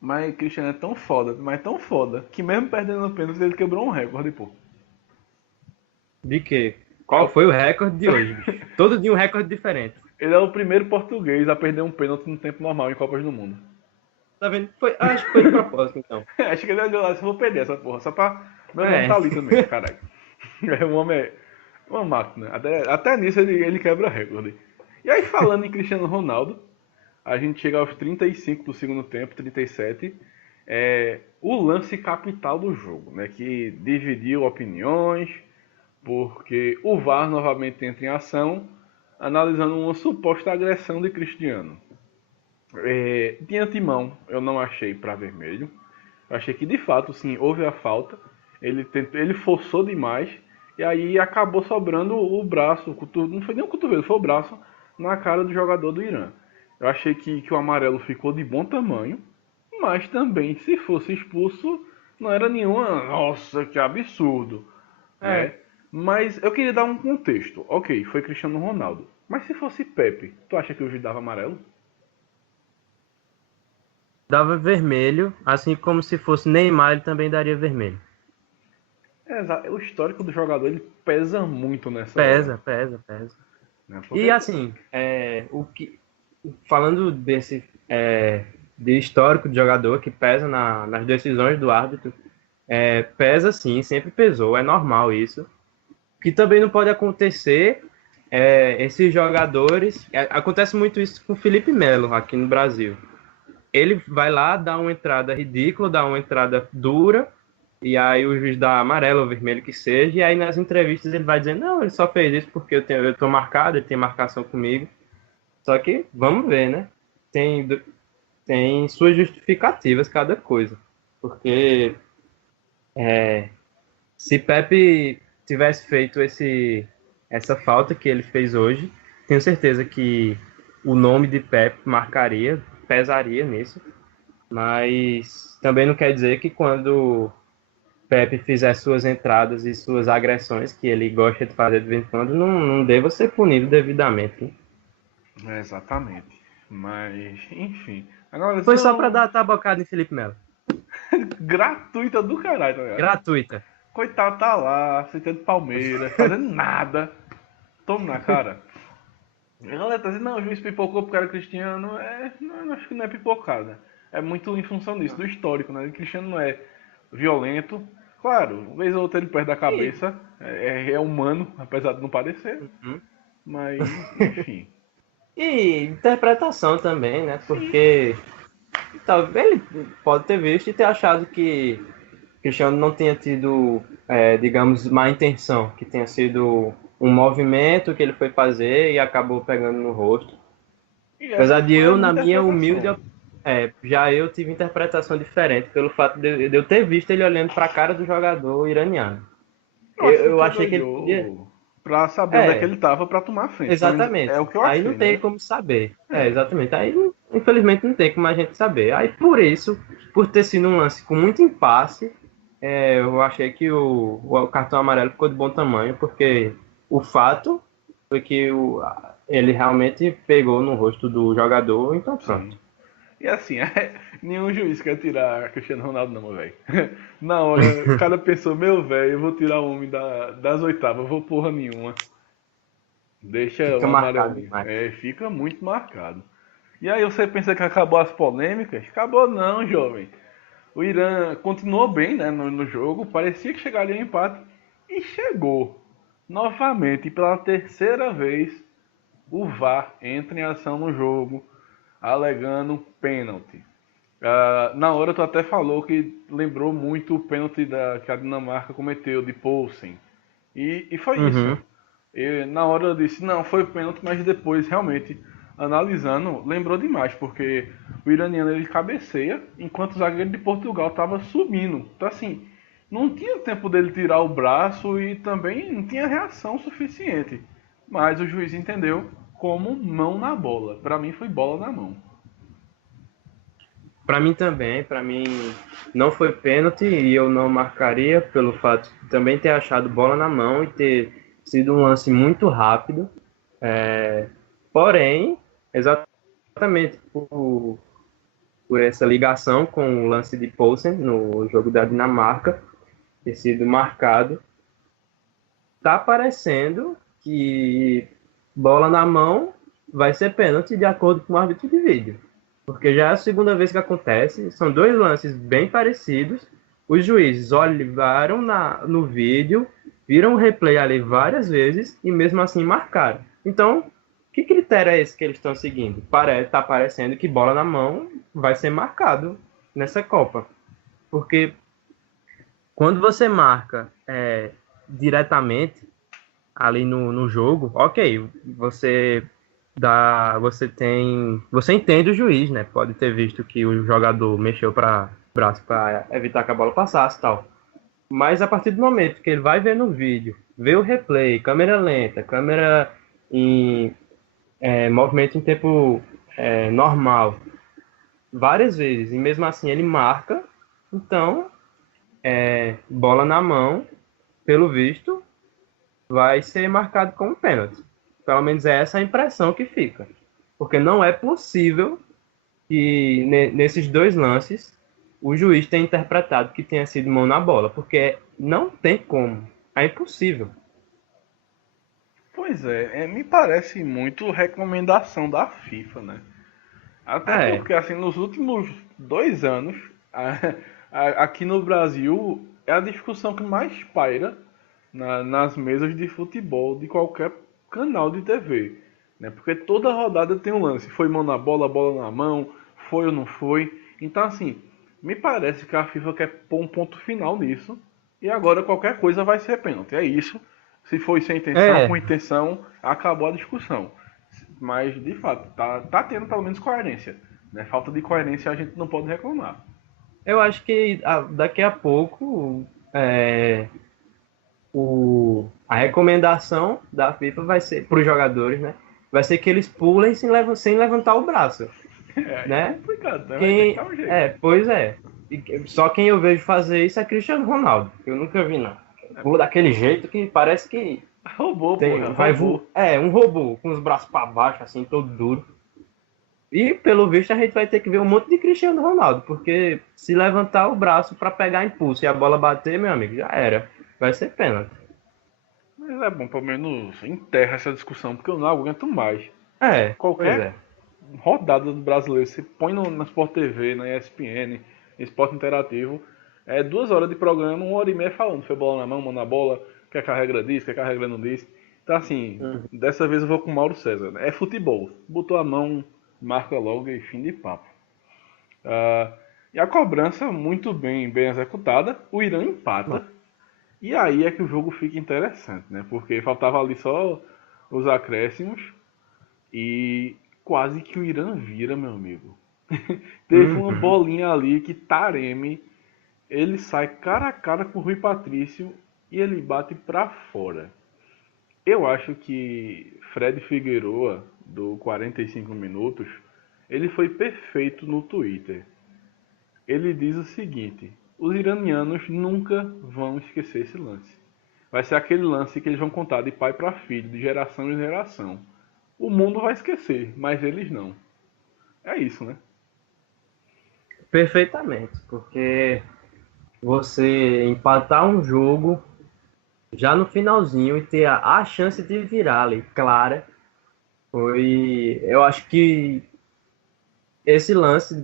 Mas Cristiano é tão foda, mas tão foda, que mesmo perdendo o pênalti, ele quebrou um recorde, pô. De quê? É Qual o- foi o recorde de hoje, bicho? Todo dia um recorde diferente. Ele é o primeiro português a perder um pênalti no tempo normal em Copas do Mundo. Tá vendo? Acho que foi de propósito, então. Acho que ele olhou lá, se eu vou perder essa porra, só pra meu nome É. tá ali também, caralho. O homem é uma máquina. Até nisso ele quebra recorde. E aí, falando em Cristiano Ronaldo, a gente chega aos 35 do segundo tempo, 37. O lance capital do jogo, né? Que dividiu opiniões, porque o VAR novamente entra em ação, analisando uma suposta agressão de Cristiano. De antemão, eu não achei para vermelho. Eu achei que de fato, sim, houve a falta. Ele forçou demais e aí acabou sobrando o braço, não foi nem o cotovelo, foi o braço na cara do jogador do Irã. Eu achei que o amarelo ficou de bom tamanho, mas também, se fosse expulso, não era nenhuma, nossa, que absurdo, né? É. Mas eu queria dar um contexto. Ok, foi Cristiano Ronaldo. Mas se fosse Pepe, tu acha que o juiz dava amarelo? Dava vermelho, assim como se fosse Neymar, ele também daria vermelho. O histórico do jogador ele pesa muito nessa hora, Pesa, pesa, pesa. né? E Porque assim, falando de histórico de jogador que pesa nas decisões do árbitro, pesa sim, sempre pesou, é normal isso. O que também não pode acontecer esses jogadores. Acontece muito isso com o Felipe Melo aqui no Brasil. Ele vai lá, dá uma entrada ridícula, dá uma entrada dura, e aí o juiz dá amarelo ou vermelho que seja, e aí nas entrevistas ele vai dizer, não, ele só fez isso porque eu tô marcado, ele tem marcação comigo. Só que, vamos ver, né? Tem, tem suas justificativas cada coisa. Porque se Pepe tivesse feito essa falta que ele fez hoje, tenho certeza que o nome de Pepe marcaria, pesaria nisso. Mas também não quer dizer que quando Pepe fizer suas entradas e suas agressões, que ele gosta de fazer de vez em quando, não deva ser punido devidamente, né? exatamente. Mas, enfim. Agora, Foi só pra dar a tabocada em Felipe Melo. gratuita do caralho, tá ligado? Gratuita. Coitado tá lá, aceitando Palmeiras, fazendo nada. Toma na cara. A galera tá dizendo, não, o juiz pipocou porque era Cristiano. Não, acho que não é pipocada. É muito em função disso, do histórico, né? O Cristiano não é violento. Claro, uma vez ou outra ele perde a cabeça. É humano, apesar de não parecer. Uhum. Mas, enfim. E interpretação também, né? Sim. Porque talvez ele pode ter visto e ter achado que Cristiano não tenha tido, digamos, má intenção, que tenha sido um movimento que ele foi fazer e acabou pegando no rosto. E essa Apesar de foi a eu, minha na minha humilde, interpretação. já eu tive interpretação diferente pelo fato de eu ter visto ele olhando para a cara do jogador iraniano. Eu Eu, acho que eu ele achei que ele podia. olhou pra saber onde é que É, ele tava pra tomar a frente. Pelo menos é o exatamente. que eu Aí não achei, tem né? como saber. É, É. exatamente. Aí, infelizmente, não tem como a gente saber. Aí, por isso, por ter sido um lance com muito impasse, eu achei que o cartão amarelo ficou de bom tamanho, porque o fato foi que ele realmente pegou no rosto do jogador, então pronto. Sim. E assim, nenhum juiz quer tirar Cristiano Ronaldo, não, meu velho. Na hora, o cara pensou, meu velho, eu vou tirar o homem das oitavas, eu vou porra nenhuma. Deixa Fica o marcado amarelinho. demais. É, fica muito marcado. E aí você pensa que acabou as polêmicas? Acabou não, jovem. O Irã continuou bem, né, no jogo, parecia que chegaria ao empate. E chegou. Novamente, pela terceira vez, o VAR entra em ação no jogo, alegando pênalti. Na hora tu até falou que lembrou muito o pênalti que a Dinamarca cometeu de Poulsen. E foi isso. Uhum. Na hora eu disse, não, foi pênalti, mas depois, realmente, analisando, lembrou demais, porque o iraniano ele cabeceia, enquanto o zagueiro de Portugal estava subindo. Então, assim, não tinha tempo dele tirar o braço e também não tinha reação suficiente. Mas o juiz entendeu como mão na bola. Para mim foi bola na mão. Para mim também, para mim não foi pênalti e eu não marcaria pelo fato de também ter achado bola na mão e ter sido um lance muito rápido. Porém, exatamente por essa ligação com o lance de Poulsen no jogo da Dinamarca ter sido marcado, tá parecendo que bola na mão vai ser pênalti de acordo com o árbitro de vídeo. Porque já é a segunda vez que acontece, são dois lances bem parecidos. Os juízes olharam no vídeo, viram o replay ali várias vezes e mesmo assim marcaram. Então, que critério é esse que eles estão seguindo? Tá parecendo que bola na mão vai ser marcado nessa Copa. Porque quando você marca diretamente ali no jogo, ok, você entende o juiz, né? Pode ter visto que o jogador mexeu para braço para evitar que a bola passasse, e tal. Mas a partir do momento que ele vai ver no vídeo, vê o replay, câmera lenta, câmera em movimento em tempo normal, várias vezes, e mesmo assim ele marca, então bola na mão, pelo visto, vai ser marcado como pênalti. Pelo menos é essa a impressão que fica. Porque não é possível que nesses dois lances o juiz tenha interpretado que tenha sido mão na bola, porque não tem como. É impossível. Pois me parece muito recomendação da FIFA, né? Até É, porque, assim, nos últimos 2 anos, aqui no Brasil, é a discussão que mais paira nas mesas de futebol de qualquer canal de TV. Né? Porque toda rodada tem um lance. Foi mão na bola, bola na mão, foi ou não foi. Então, assim, me parece que a FIFA quer pôr um ponto final nisso. E agora qualquer coisa vai ser pênalti. É isso. Se foi sem intenção, é, com intenção, acabou a discussão. Mas, de fato, tá tendo pelo menos coerência. Né? Falta de coerência a gente não pode reclamar. eu acho que daqui a pouco a recomendação da FIFA vai ser para os jogadores, né? Vai ser que eles pulem sem levantar o braço, Aí é né? complicado, né? Vai ter que dar um jeito. Pois é. Só quem eu vejo fazer isso é Cristiano Ronaldo. Eu nunca vi, não. Pula daquele jeito que parece que Roubou, porra, vai roubou. um robô com os braços para baixo, assim, todo duro. E, pelo visto, a gente vai ter que ver um monte de Cristiano Ronaldo, porque se levantar o braço para pegar impulso e a bola bater, meu amigo, já era. Vai ser pênalti. Mas é bom, pelo menos enterra essa discussão, porque eu não aguento mais. Pois Qualquer é. rodada do brasileiro, você põe na Sport TV, na ESPN, Esporte Interativo, é 2 horas de programa, 1 hora e meia falando. Foi bola na mão, mão na bola, o que é que a regra diz, o que é que a regra não diz. Então, assim, Uhum. dessa vez eu vou com o Mauro César. É futebol. Botou a mão, marca logo e fim de papo. Ah, e a cobrança muito bem executada. O Irã empata. E aí é que o jogo fica interessante, né? Porque faltava ali só os acréscimos e quase que o Irã vira, meu amigo. Teve uma Uhum. bolinha ali que Taremi, ele sai cara a cara com o Rui Patrício e ele bate pra fora. Eu acho que Fred Figueroa, do 45 minutos, ele foi perfeito no Twitter. Ele diz o seguinte: os iranianos nunca vão esquecer esse lance. Vai ser aquele lance que eles vão contar de pai para filho, de geração em geração. O mundo vai esquecer, mas eles não. É isso, né? Perfeitamente, porque você empatar um jogo já no finalzinho e ter a chance de virar ali, clara, foi. Eu acho que esse lance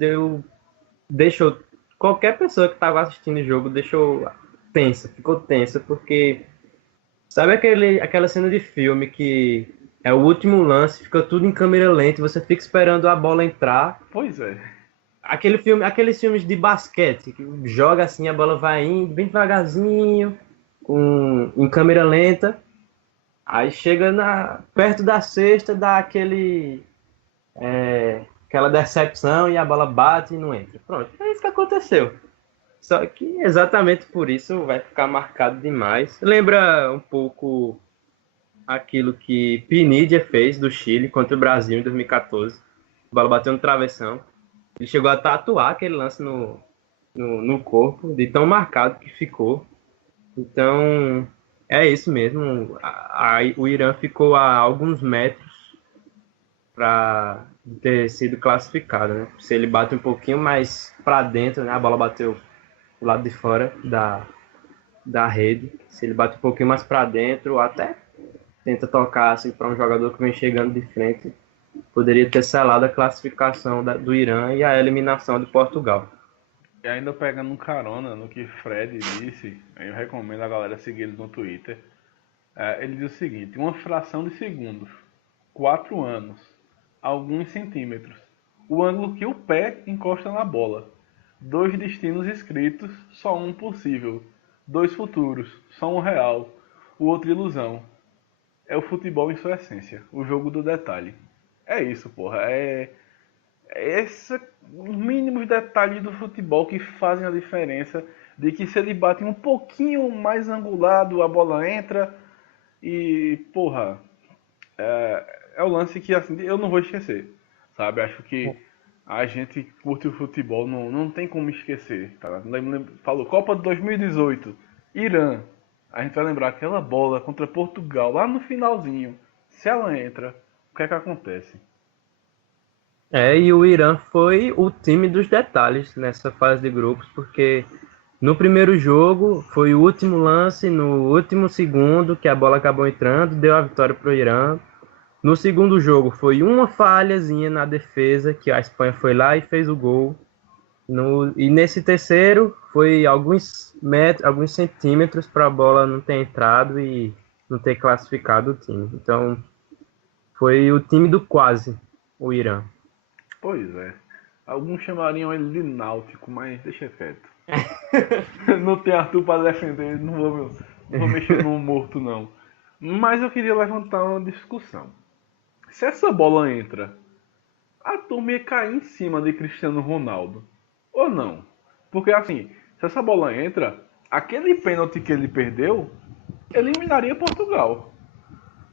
deixou qualquer pessoa que estava assistindo o jogo deixou tensa, ficou tensa, porque sabe aquela cena de filme que é o último lance, fica tudo em câmera lenta, você fica esperando a bola entrar. Pois é. Aqueles filmes de basquete, que joga assim, a bola vai indo bem devagarzinho, em câmera lenta, aí chega perto da cesta, dá aquela decepção e a bola bate e não entra. Pronto, é isso que aconteceu. Só que exatamente por isso vai ficar marcado demais. Lembra um pouco aquilo que Pinilla fez do Chile contra o Brasil em 2014. A bola bateu no travessão. Ele chegou a tatuar aquele lance no corpo, de tão marcado que ficou. Então, é isso mesmo. O Irã ficou a alguns metros para ter sido classificado, né? Se ele bate um pouquinho mais para dentro, né? A bola bateu do lado de fora da rede. Se ele bate um pouquinho mais para dentro, até tenta tocar assim para um jogador que vem chegando de frente, poderia ter selado a classificação do Irã e a eliminação de Portugal. E ainda pegando um carona no que Fred disse, eu recomendo a galera seguir ele no Twitter. Ele diz o seguinte: uma fração de segundos, 4 anos, alguns centímetros, o ângulo que o pé encosta na bola. Dois destinos escritos, só um possível. Dois futuros, só um real. O outro ilusão. É o futebol em sua essência, o jogo do detalhe. É isso, porra. Os mínimos detalhes do futebol que fazem a diferença. De que se ele bate um pouquinho mais angulado, a bola entra. E, porra, é o lance que assim, eu não vou esquecer. Sabe? Acho que a gente curte o futebol, não tem como esquecer. Tá? Falou Copa de 2018, Irã. A gente vai lembrar aquela bola contra Portugal lá no finalzinho. Se ela entra, o que é que acontece? E o Irã foi o time dos detalhes nessa fase de grupos, porque no primeiro jogo foi o último lance, no último segundo, que a bola acabou entrando, deu a vitória para o Irã. No segundo jogo foi uma falhazinha na defesa, que a Espanha foi lá e fez o gol. E nesse terceiro foi alguns metros, alguns centímetros para a bola não ter entrado e não ter classificado o time. Então foi o time do quase, o Irã. Pois é. Alguns chamariam ele de náutico, mas deixa quieto. Não tem Arthur para defender, não vou mexer no morto não. Mas eu queria levantar uma discussão. Se essa bola entra, a turma ia cair em cima de Cristiano Ronaldo. Ou não? Porque assim, se essa bola entra, aquele pênalti que ele perdeu, eliminaria Portugal.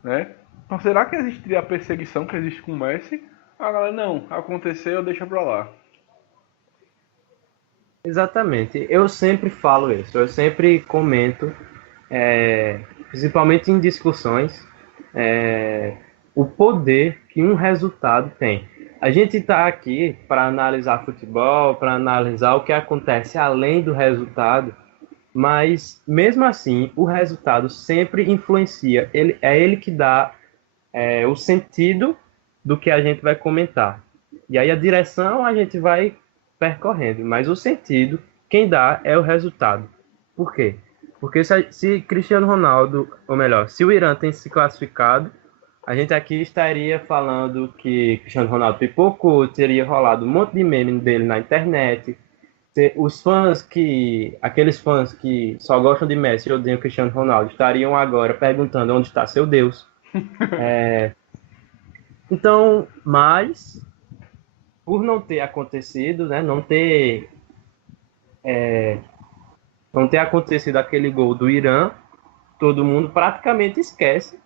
Né? Então será que existiria a perseguição que existe com o Messi? A galera, não, aconteceu, deixa pra lá. Exatamente. Eu sempre falo isso, eu sempre comento, principalmente em discussões, o poder que um resultado tem. A gente está aqui para analisar futebol, para analisar o que acontece além do resultado, mas mesmo assim, o resultado sempre influencia. Ele que dá o sentido do que a gente vai comentar. E aí a direção a gente vai percorrendo, mas o sentido, quem dá é o resultado. Por quê? Porque se Cristiano Ronaldo, ou melhor, se o Irã tem se classificado, a gente aqui estaria falando que Cristiano Ronaldo pipocou, teria rolado um monte de meme dele na internet. Os fãs aqueles fãs que só gostam de Messi e odeiam Cristiano Ronaldo, estariam agora perguntando onde está seu Deus. Então, mas por não ter acontecido, né, não ter acontecido aquele gol do Irã, todo mundo praticamente esquece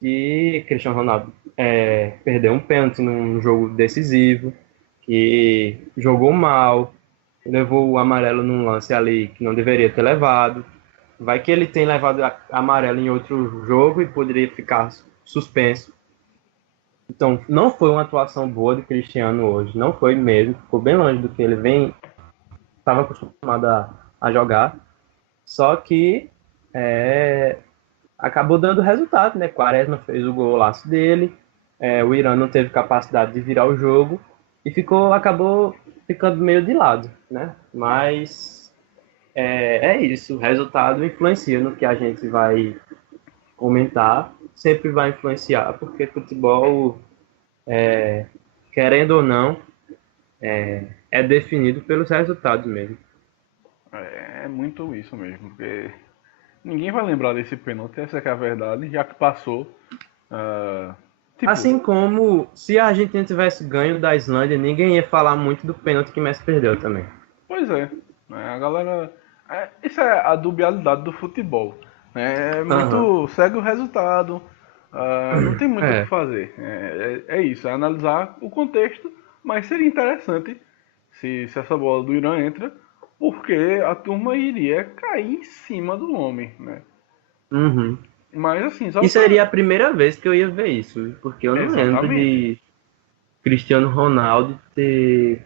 que Cristiano Ronaldo perdeu um pênalti num jogo decisivo, que jogou mal, levou o amarelo num lance ali que não deveria ter levado. Vai que ele tem levado amarelo em outro jogo e poderia ficar suspenso. Então, não foi uma atuação boa de Cristiano hoje, não foi mesmo, ficou bem longe do que ele estava acostumado a jogar. Só que acabou dando resultado, né? Quaresma fez o golaço dele, o Irã não teve capacidade de virar o jogo e acabou ficando meio de lado, né? Mas é isso, o resultado influencia no que a gente vai comentar, sempre vai influenciar, porque futebol, querendo ou não, é definido pelos resultados mesmo. É muito isso mesmo, porque ninguém vai lembrar desse pênalti, essa que é a verdade, já que passou. ah, tipo, Assim como se a Argentina tivesse ganho da Islândia, ninguém ia falar muito do pênalti que Messi perdeu também. pois é, né, a galera. Isso é a dubialidade do futebol. Né? É Aham. muito. Segue o resultado, não tem muito o que É. fazer. É isso, é analisar o contexto, mas seria interessante se essa bola do Irã entra, porque a turma iria cair em cima do homem, né? Uhum. Mas assim, só E seria pra. a primeira vez que eu ia ver isso, porque eu não lembro Exatamente. de Cristiano Ronaldo ter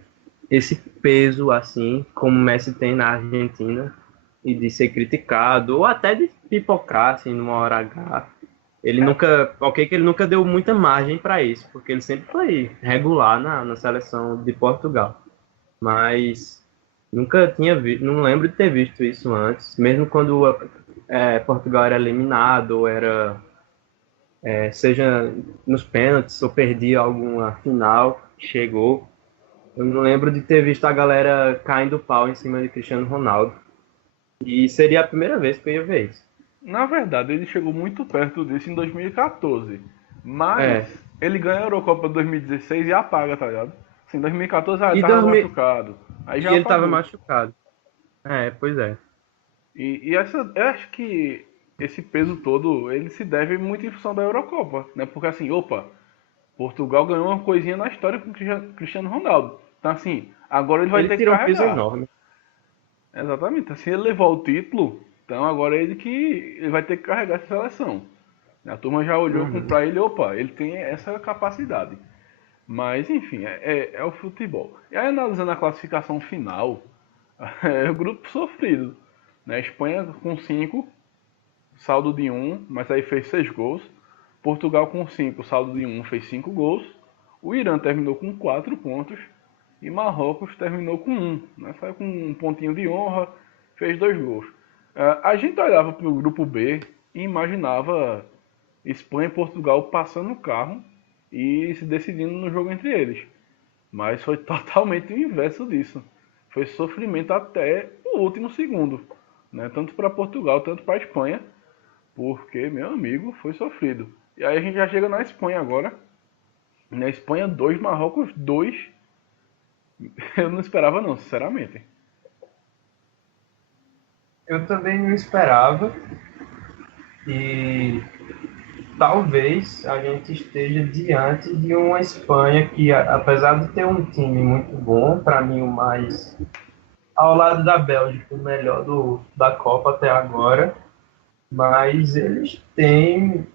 esse peso assim, como o Messi tem na Argentina, e de ser criticado, ou até de pipocar assim numa hora H. Ele nunca, ok, que ele nunca deu muita margem para isso, porque ele sempre foi regular na seleção de Portugal. Mas nunca tinha visto, não lembro de ter visto isso antes, mesmo quando Portugal era eliminado, ou seja nos pênaltis, ou perdia alguma final, chegou. Eu não lembro de ter visto a galera caindo pau em cima de Cristiano Ronaldo. E seria a primeira vez que eu ia ver isso. Na verdade, ele chegou muito perto disso em 2014. Mas É. ele ganha a Eurocopa 2016 e apaga, tá ligado? Assim, em 2014 ele E, tava 2000... machucado. Aí já e ele tava apagou. machucado. Pois é. Eu acho que esse peso todo, ele se deve muito em função da Eurocopa, né? Porque assim, opa, Portugal ganhou uma coisinha na história com o Cristiano Ronaldo. Então assim, agora ele vai Ele ter que tirou um peso carregar. enorme. Exatamente. Se ele levar o título, então agora é ele vai ter que carregar essa seleção. A turma já olhou Uhum. para ele, opa, ele tem essa capacidade. Mas enfim, é o futebol. E aí analisando a classificação final, é o grupo sofrido. Né? Espanha com 5, saldo de 1, mas aí fez 6 gols. Portugal com 5, saldo de 1, fez 5 gols. O Irã terminou com 4 pontos. E Marrocos terminou com 1. Né? Saiu com um pontinho de honra, fez 2 gols. A gente olhava para o grupo B e imaginava Espanha e Portugal passando o carro e se decidindo no jogo entre eles. Mas foi totalmente o inverso disso. Foi sofrimento até o último segundo. Né? Tanto para Portugal, tanto para a Espanha. Porque, meu amigo, foi sofrido. E aí a gente já chega na Espanha agora. Na Espanha 2, Marrocos 2. Eu não esperava não, sinceramente. Eu também não esperava e talvez a gente esteja diante de uma Espanha que, apesar de ter um time muito bom, para mim o mais ao lado da Bélgica, o melhor da Copa até agora, mas eles têm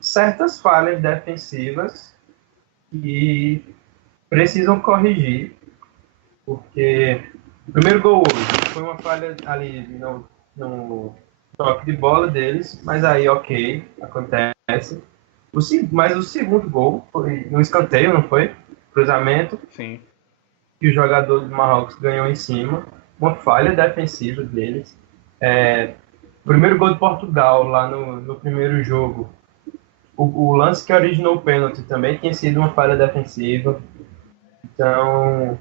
certas falhas defensivas e precisam corrigir, porque o primeiro gol hoje foi uma falha ali no toque de bola deles, mas aí ok, acontece. Mas o segundo gol foi no escanteio, não foi? Cruzamento, Sim. que o jogador do Marrocos ganhou em cima, uma falha defensiva deles. O primeiro gol de Portugal lá no primeiro jogo, o lance que originou o pênalti também tinha sido uma falha defensiva. Então,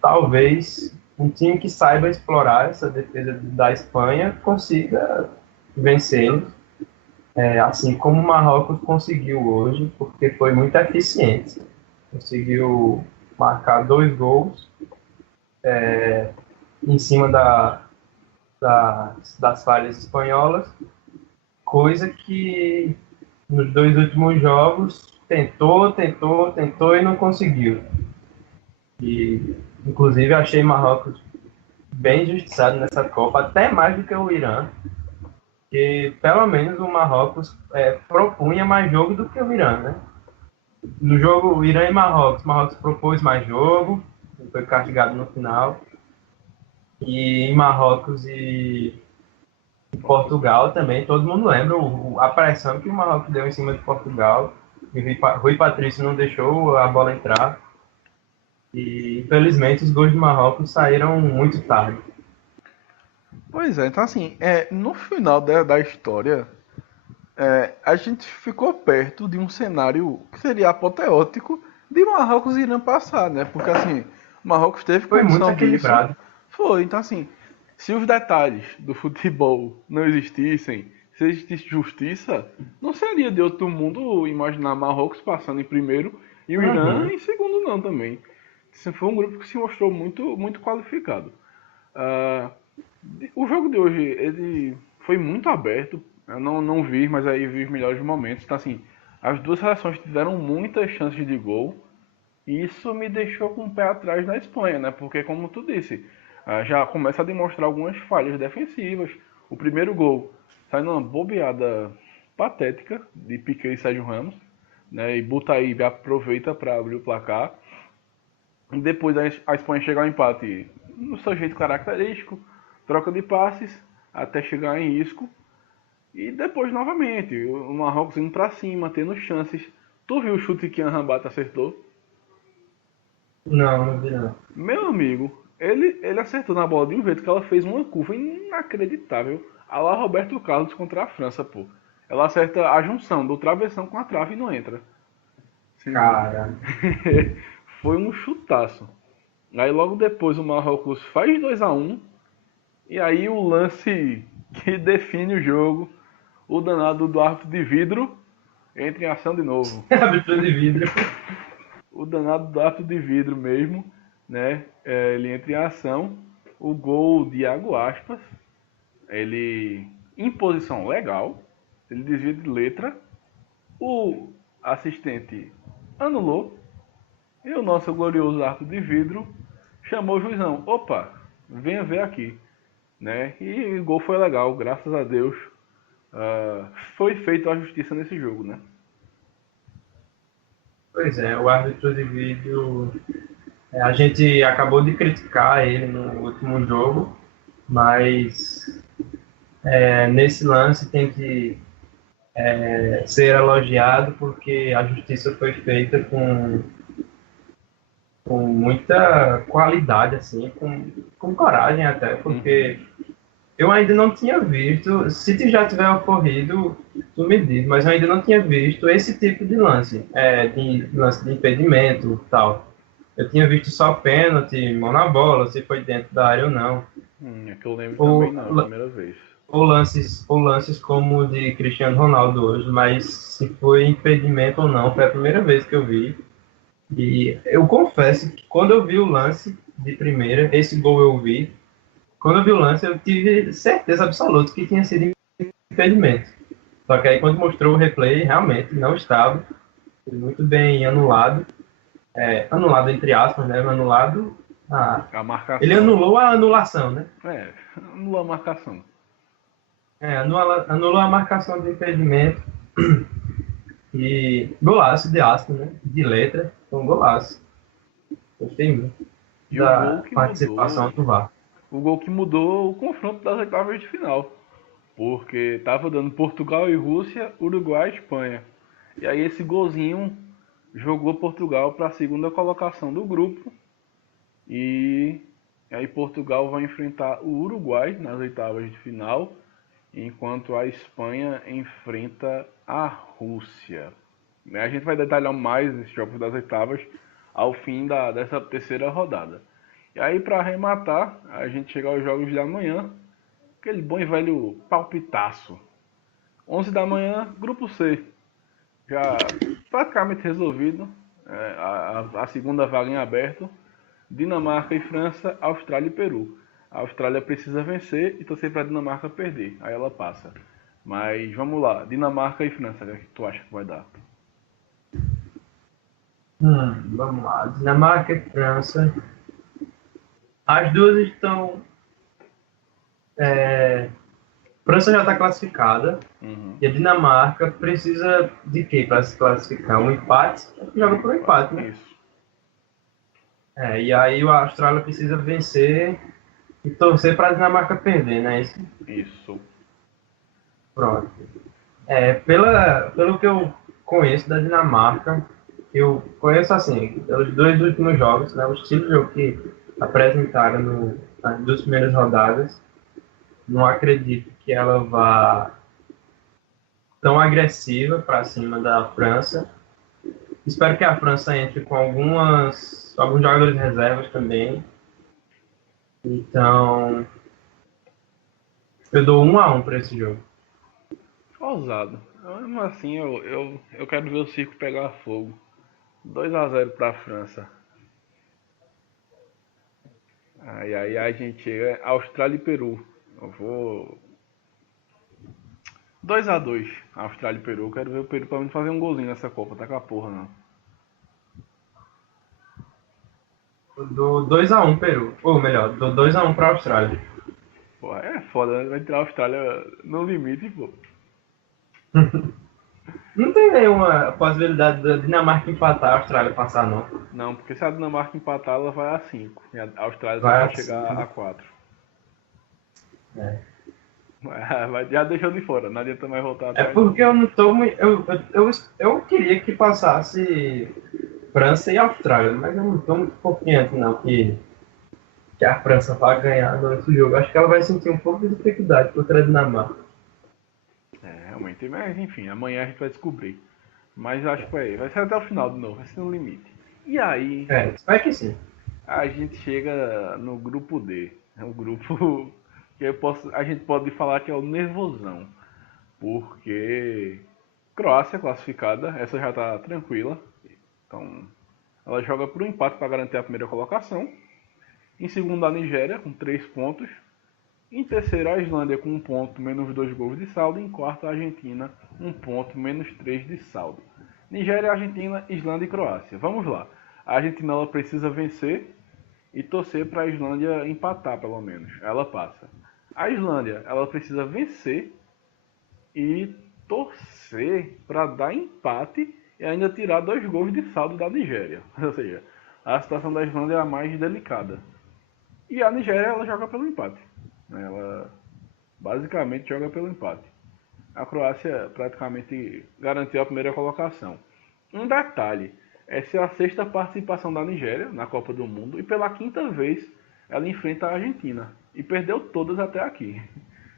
talvez um time que saiba explorar essa defesa da Espanha consiga vencer, assim como o Marrocos conseguiu hoje, porque foi muito eficiente. Conseguiu marcar 2 gols em cima das falhas espanholas, coisa que nos 2 últimos jogos tentou e não conseguiu. E, inclusive, achei Marrocos bem injustiçado nessa Copa, até mais do que o Irã, que pelo menos o Marrocos propunha mais jogo do que o Irã, né? No jogo o Irã e Marrocos propôs mais jogo, foi castigado no final. E em Marrocos e Portugal também, todo mundo lembra a pressão que o Marrocos deu em cima de Portugal. E Rui Patrício não deixou a bola entrar. E infelizmente os gols de Marrocos saíram muito tarde. Pois é, então assim, no final da história, a gente ficou perto de um cenário que seria apoteótico de Marrocos e Irã passar, né? Porque assim, Marrocos teve Foi muito condição disso. equilibrado. Foi, então assim, se os detalhes do futebol não existissem, se existisse justiça, não seria de outro mundo imaginar Marrocos passando em primeiro e o Irã Uhum. em segundo não também. Esse foi um grupo que se mostrou muito, muito qualificado. Ah, o jogo de hoje, ele foi muito aberto. Eu não vi, mas aí vi os melhores momentos. Então, assim, as duas seleções tiveram muitas chances de gol. E isso me deixou com o pé atrás na Espanha, né? Porque, como tu disse, já começa a demonstrar algumas falhas defensivas. O primeiro gol sai numa bobeada patética de Piqué e Sérgio Ramos, né? E Boutaïb aproveita para abrir o placar. E depois a Espanha chega ao empate no seu jeito característico, troca de passes até chegar em Isco. E depois novamente, o Marrocos indo pra cima, tendo chances. Tu viu o chute que Anrabat acertou? Não, não vi não. Meu amigo, ele acertou na bola de um jeito que ela fez uma curva inacreditável. A lá Roberto Carlos contra a França, pô. Ela acerta a junção do travessão com a trave e não entra. Sim. Cara, Foi um chutaço. Aí logo depois o Marrocos faz 2-1. E aí o lance que define o jogo, o danado do árbitro de vidro entra em ação de novo. abertura de vidro. O danado do árbitro de vidro mesmo, né? Ele entra em ação. O gol de Iago Aspas, ele em posição legal, ele desvia de letra. O assistente anulou. E o nosso glorioso árbitro de vidro chamou o juizão. Opa, venha ver aqui. Né? E o gol foi legal, graças a Deus. Foi feita a justiça nesse jogo, né? Pois é, o árbitro de vídeo, a gente acabou de criticar ele no último jogo, mas nesse lance tem que ser elogiado porque a justiça foi feita com muita qualidade, assim, com coragem até, porque eu ainda não tinha visto, se já tiver ocorrido, tu me diz, mas eu ainda não tinha visto esse tipo de lance, de lance de impedimento e tal. Eu tinha visto só pênalti, mão na bola, se foi dentro da área ou não. É que eu lembro também Ou, não, a primeira vez. ou lances como o de Cristiano Ronaldo hoje, mas se foi impedimento ou não, foi a primeira vez que eu vi. E eu confesso que quando eu vi o lance de primeira, esse gol eu vi, quando eu vi o lance eu tive certeza absoluta que tinha sido impedimento. Só que aí quando mostrou o replay, realmente não estava. Foi muito bem anulado. Anulado entre aspas, né? Anulado. A Ele marcação. anulou a anulação, né? Anulou a marcação. Anulou a marcação de impedimento. E golaço de aço, né? De letra, foi um golaço. Gostei muito E o gol da que participação mudou, do VAR. o gol que mudou o confronto das oitavas de final. Porque tava dando Portugal e Rússia, Uruguai e Espanha. E aí esse golzinho jogou Portugal para a segunda colocação do grupo. E aí Portugal vai enfrentar o Uruguai nas oitavas de final, enquanto a Espanha enfrenta a Rússia. A gente vai detalhar mais esses jogos das oitavas ao fim dessa terceira rodada. E aí, para arrematar, a gente chega aos jogos de amanhã, aquele bom e velho palpitaço. 11 da manhã, grupo C. Já praticamente resolvido. A segunda vaga em aberto. Dinamarca e França, Austrália e Peru. A Austrália precisa vencer e torcer para a Dinamarca perder. Aí ela passa. Mas vamos lá. Dinamarca e França, o que tu acha que vai dar? Vamos lá. Dinamarca e França. As duas estão. França já está classificada. Uhum. E a Dinamarca precisa de quê para se classificar? Um empate? Joga por um empate, né? Isso. E aí a Austrália precisa vencer e torcer para a Dinamarca perder, né? Isso. Pronto. Pelo que eu conheço da Dinamarca, eu conheço assim, pelos dois últimos jogos, né? O estilo de jogo que apresentaram nas duas primeiras rodadas, não acredito que ela vá tão agressiva para cima da França. Espero que a França entre com alguns jogadores reservas também. Então, eu dou 1-1 para esse jogo. Ousado. Mesmo assim, eu quero ver o circo pegar fogo. 2-0 para a França. Aí a gente chega Austrália e Peru. Eu vou 2-2 Austrália e Peru. Eu quero ver o Peru pra mim fazer um golzinho nessa Copa. Tá com a porra, não. Eu dou 2-1 Peru. Ou melhor, dou 2-1 para a Austrália. Porra, é foda, né? Vai tirar a Austrália no limite, pô. Não tem nenhuma possibilidade da Dinamarca empatar a Austrália passar, não. Não, porque se a Dinamarca empatar, ela vai a 5. E a Austrália só Vai pode assim. chegar a 4. É. Já deixou de fora, não adianta mais voltar É atrás, não. porque eu não tô muito. Eu queria que passasse França e Austrália, mas eu não tô muito confiante, não, que a França vai ganhar nesse jogo. Acho que ela vai sentir um pouco de dificuldade contra a Dinamarca. Realmente. Mas enfim, amanhã a gente vai descobrir. Mas acho que vai ser até o final de novo, vai ser no limite. E aí, Espero que sim. a gente chega no grupo D. É um grupo que a gente pode falar que é o nervosão. Porque Croácia classificada, essa já está tranquila. Então, ela joga por um empate para garantir a primeira colocação. Em segundo, a Nigéria, com 3 pontos. Em terceiro, a Islândia, com 1 ponto, menos 2 gols de saldo. Em quarto, a Argentina, 1 ponto, menos 3 de saldo. Nigéria, Argentina, Islândia e Croácia. Vamos lá. A Argentina ela precisa vencer e torcer para a Islândia empatar, pelo menos. Ela passa. A Islândia ela precisa vencer e torcer para dar empate e ainda tirar 2 gols de saldo da Nigéria. Ou seja, a situação da Islândia é a mais delicada. E a Nigéria ela joga pelo empate. Ela basicamente joga pelo empate. A Croácia praticamente garantiu a primeira colocação. Um detalhe, essa é a sexta participação da Nigéria na Copa do Mundo e pela quinta vez ela enfrenta a Argentina e perdeu todas até aqui.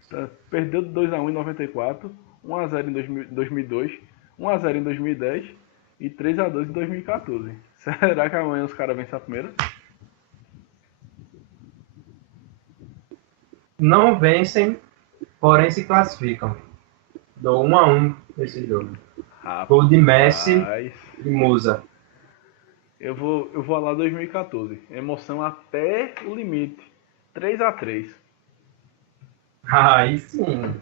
Então, perdeu de 2-1 em 94, 1-0 em 2002, 1-0 em 2010 e 3-2 em 2014. Será que amanhã os caras vencem a primeira? Não vencem, porém se classificam. Dou 1-1 nesse jogo. Gol de Messi e Musa. Eu vou lá 2014. Emoção até o limite. 3-3. Aí sim.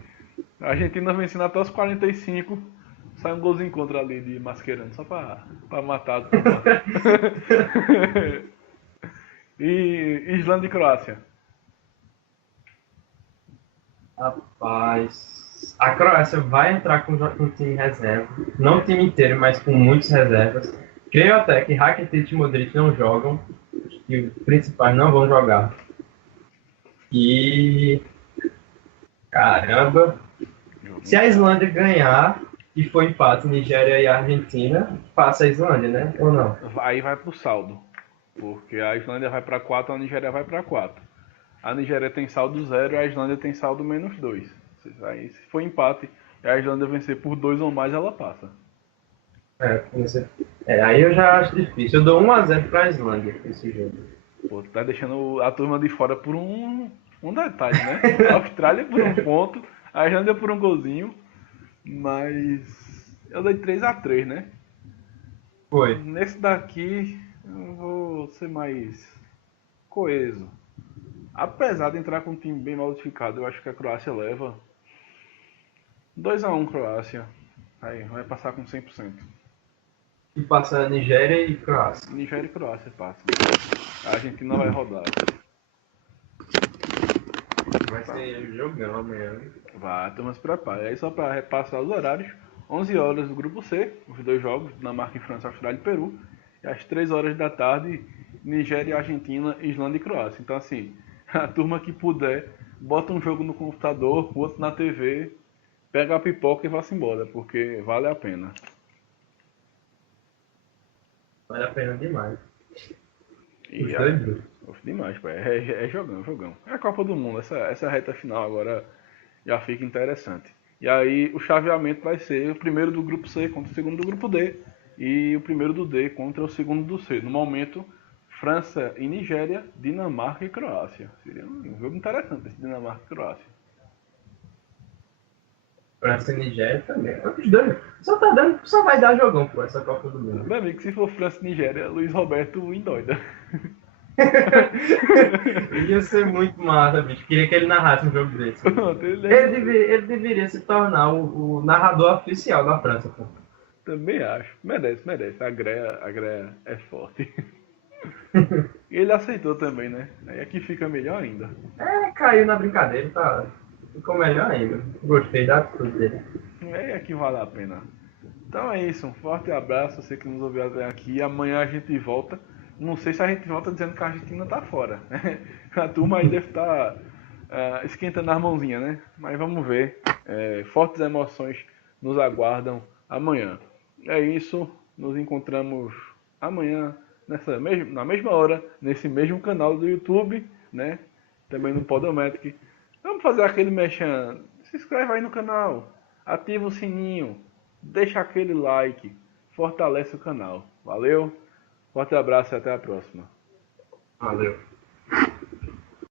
A Argentina vencendo até os 45. Sai um golzinho contra ali de Mascherano. Só pra matar a turma. E Islândia e Croácia. Rapaz. A Croácia vai entrar com time reserva, não o time inteiro, mas com muitas reservas. Creio até que Rakitic e Modric não jogam, e os principais não vão jogar. E caramba, se a Islândia ganhar e for empate Nigéria e Argentina, passa a Islândia, né? Ou não? Aí vai pro saldo. Porque a Islândia vai para 4, a Nigéria vai para 4. A Nigéria tem saldo 0 e a Islândia tem saldo -2. Aí, se for empate e a Islândia vencer por 2 ou mais, ela passa. Aí eu já acho difícil. Eu dou 1-0 para a Islândia esse jogo. Pô, tu tá deixando a turma de fora por um detalhe, né? A Austrália por um ponto, a Islândia por um golzinho. Mas eu dei 3-3, né? Foi. Nesse daqui eu vou ser mais coeso. Apesar de entrar com um time bem modificado, eu acho que a Croácia leva 2-1 Croácia. Aí vai passar com 100%. E passa a Nigéria e Croácia. Nigéria e Croácia passa. A Argentina vai rodar. Vai ser jogão amanhã. Vai, turma, se prepare. Aí só para repassar os horários: 11 horas do grupo C, os 2 jogos, Dinamarca e França, Austrália e Peru. E às 3 horas da tarde, Nigéria e Argentina, Islândia e Croácia. Então assim, a turma que puder, bota um jogo no computador, o outro na TV, pega a pipoca e vá-se embora, porque vale a pena. Vale a pena demais. E Os dois grupos. demais, pô. É jogão, jogão. É a Copa do Mundo, essa reta final agora já fica interessante. E aí o chaveamento vai ser o primeiro do grupo C contra o segundo do grupo D e o primeiro do D contra o segundo do C. No momento, França e Nigéria, Dinamarca e Croácia. Seria um jogo interessante esse Dinamarca e Croácia. França e Nigéria também. Os dois. Só vai dar jogão, pô, essa Copa do Mundo. Meu amigo, se for França e Nigéria, Luiz Roberto endoida. Ia ser muito massa, bicho. Queria que ele narrasse um jogo desse. Ele deveria se tornar o narrador oficial da França, pô. Também acho. Merece. A greia é forte. Ele aceitou também, né? Aí aqui fica melhor ainda. Caiu na brincadeira, tá? Ficou melhor ainda. Gostei da atitude dele. É aqui vale a pena. Então é isso. Um forte abraço. Você que nos ouviu até aqui. Amanhã a gente volta. Não sei se a gente volta dizendo que a Argentina tá fora. A turma aí deve estar esquentando as mãozinhas, né? Mas vamos ver. Fortes emoções nos aguardam amanhã. É isso. Nos encontramos amanhã na mesma hora, nesse mesmo canal do YouTube, né? Também no Podomatic. Vamos fazer aquele mexendo. Se inscreve aí no canal. Ativa o sininho. Deixa aquele like. Fortalece o canal. Valeu. Forte abraço e até a próxima. Valeu.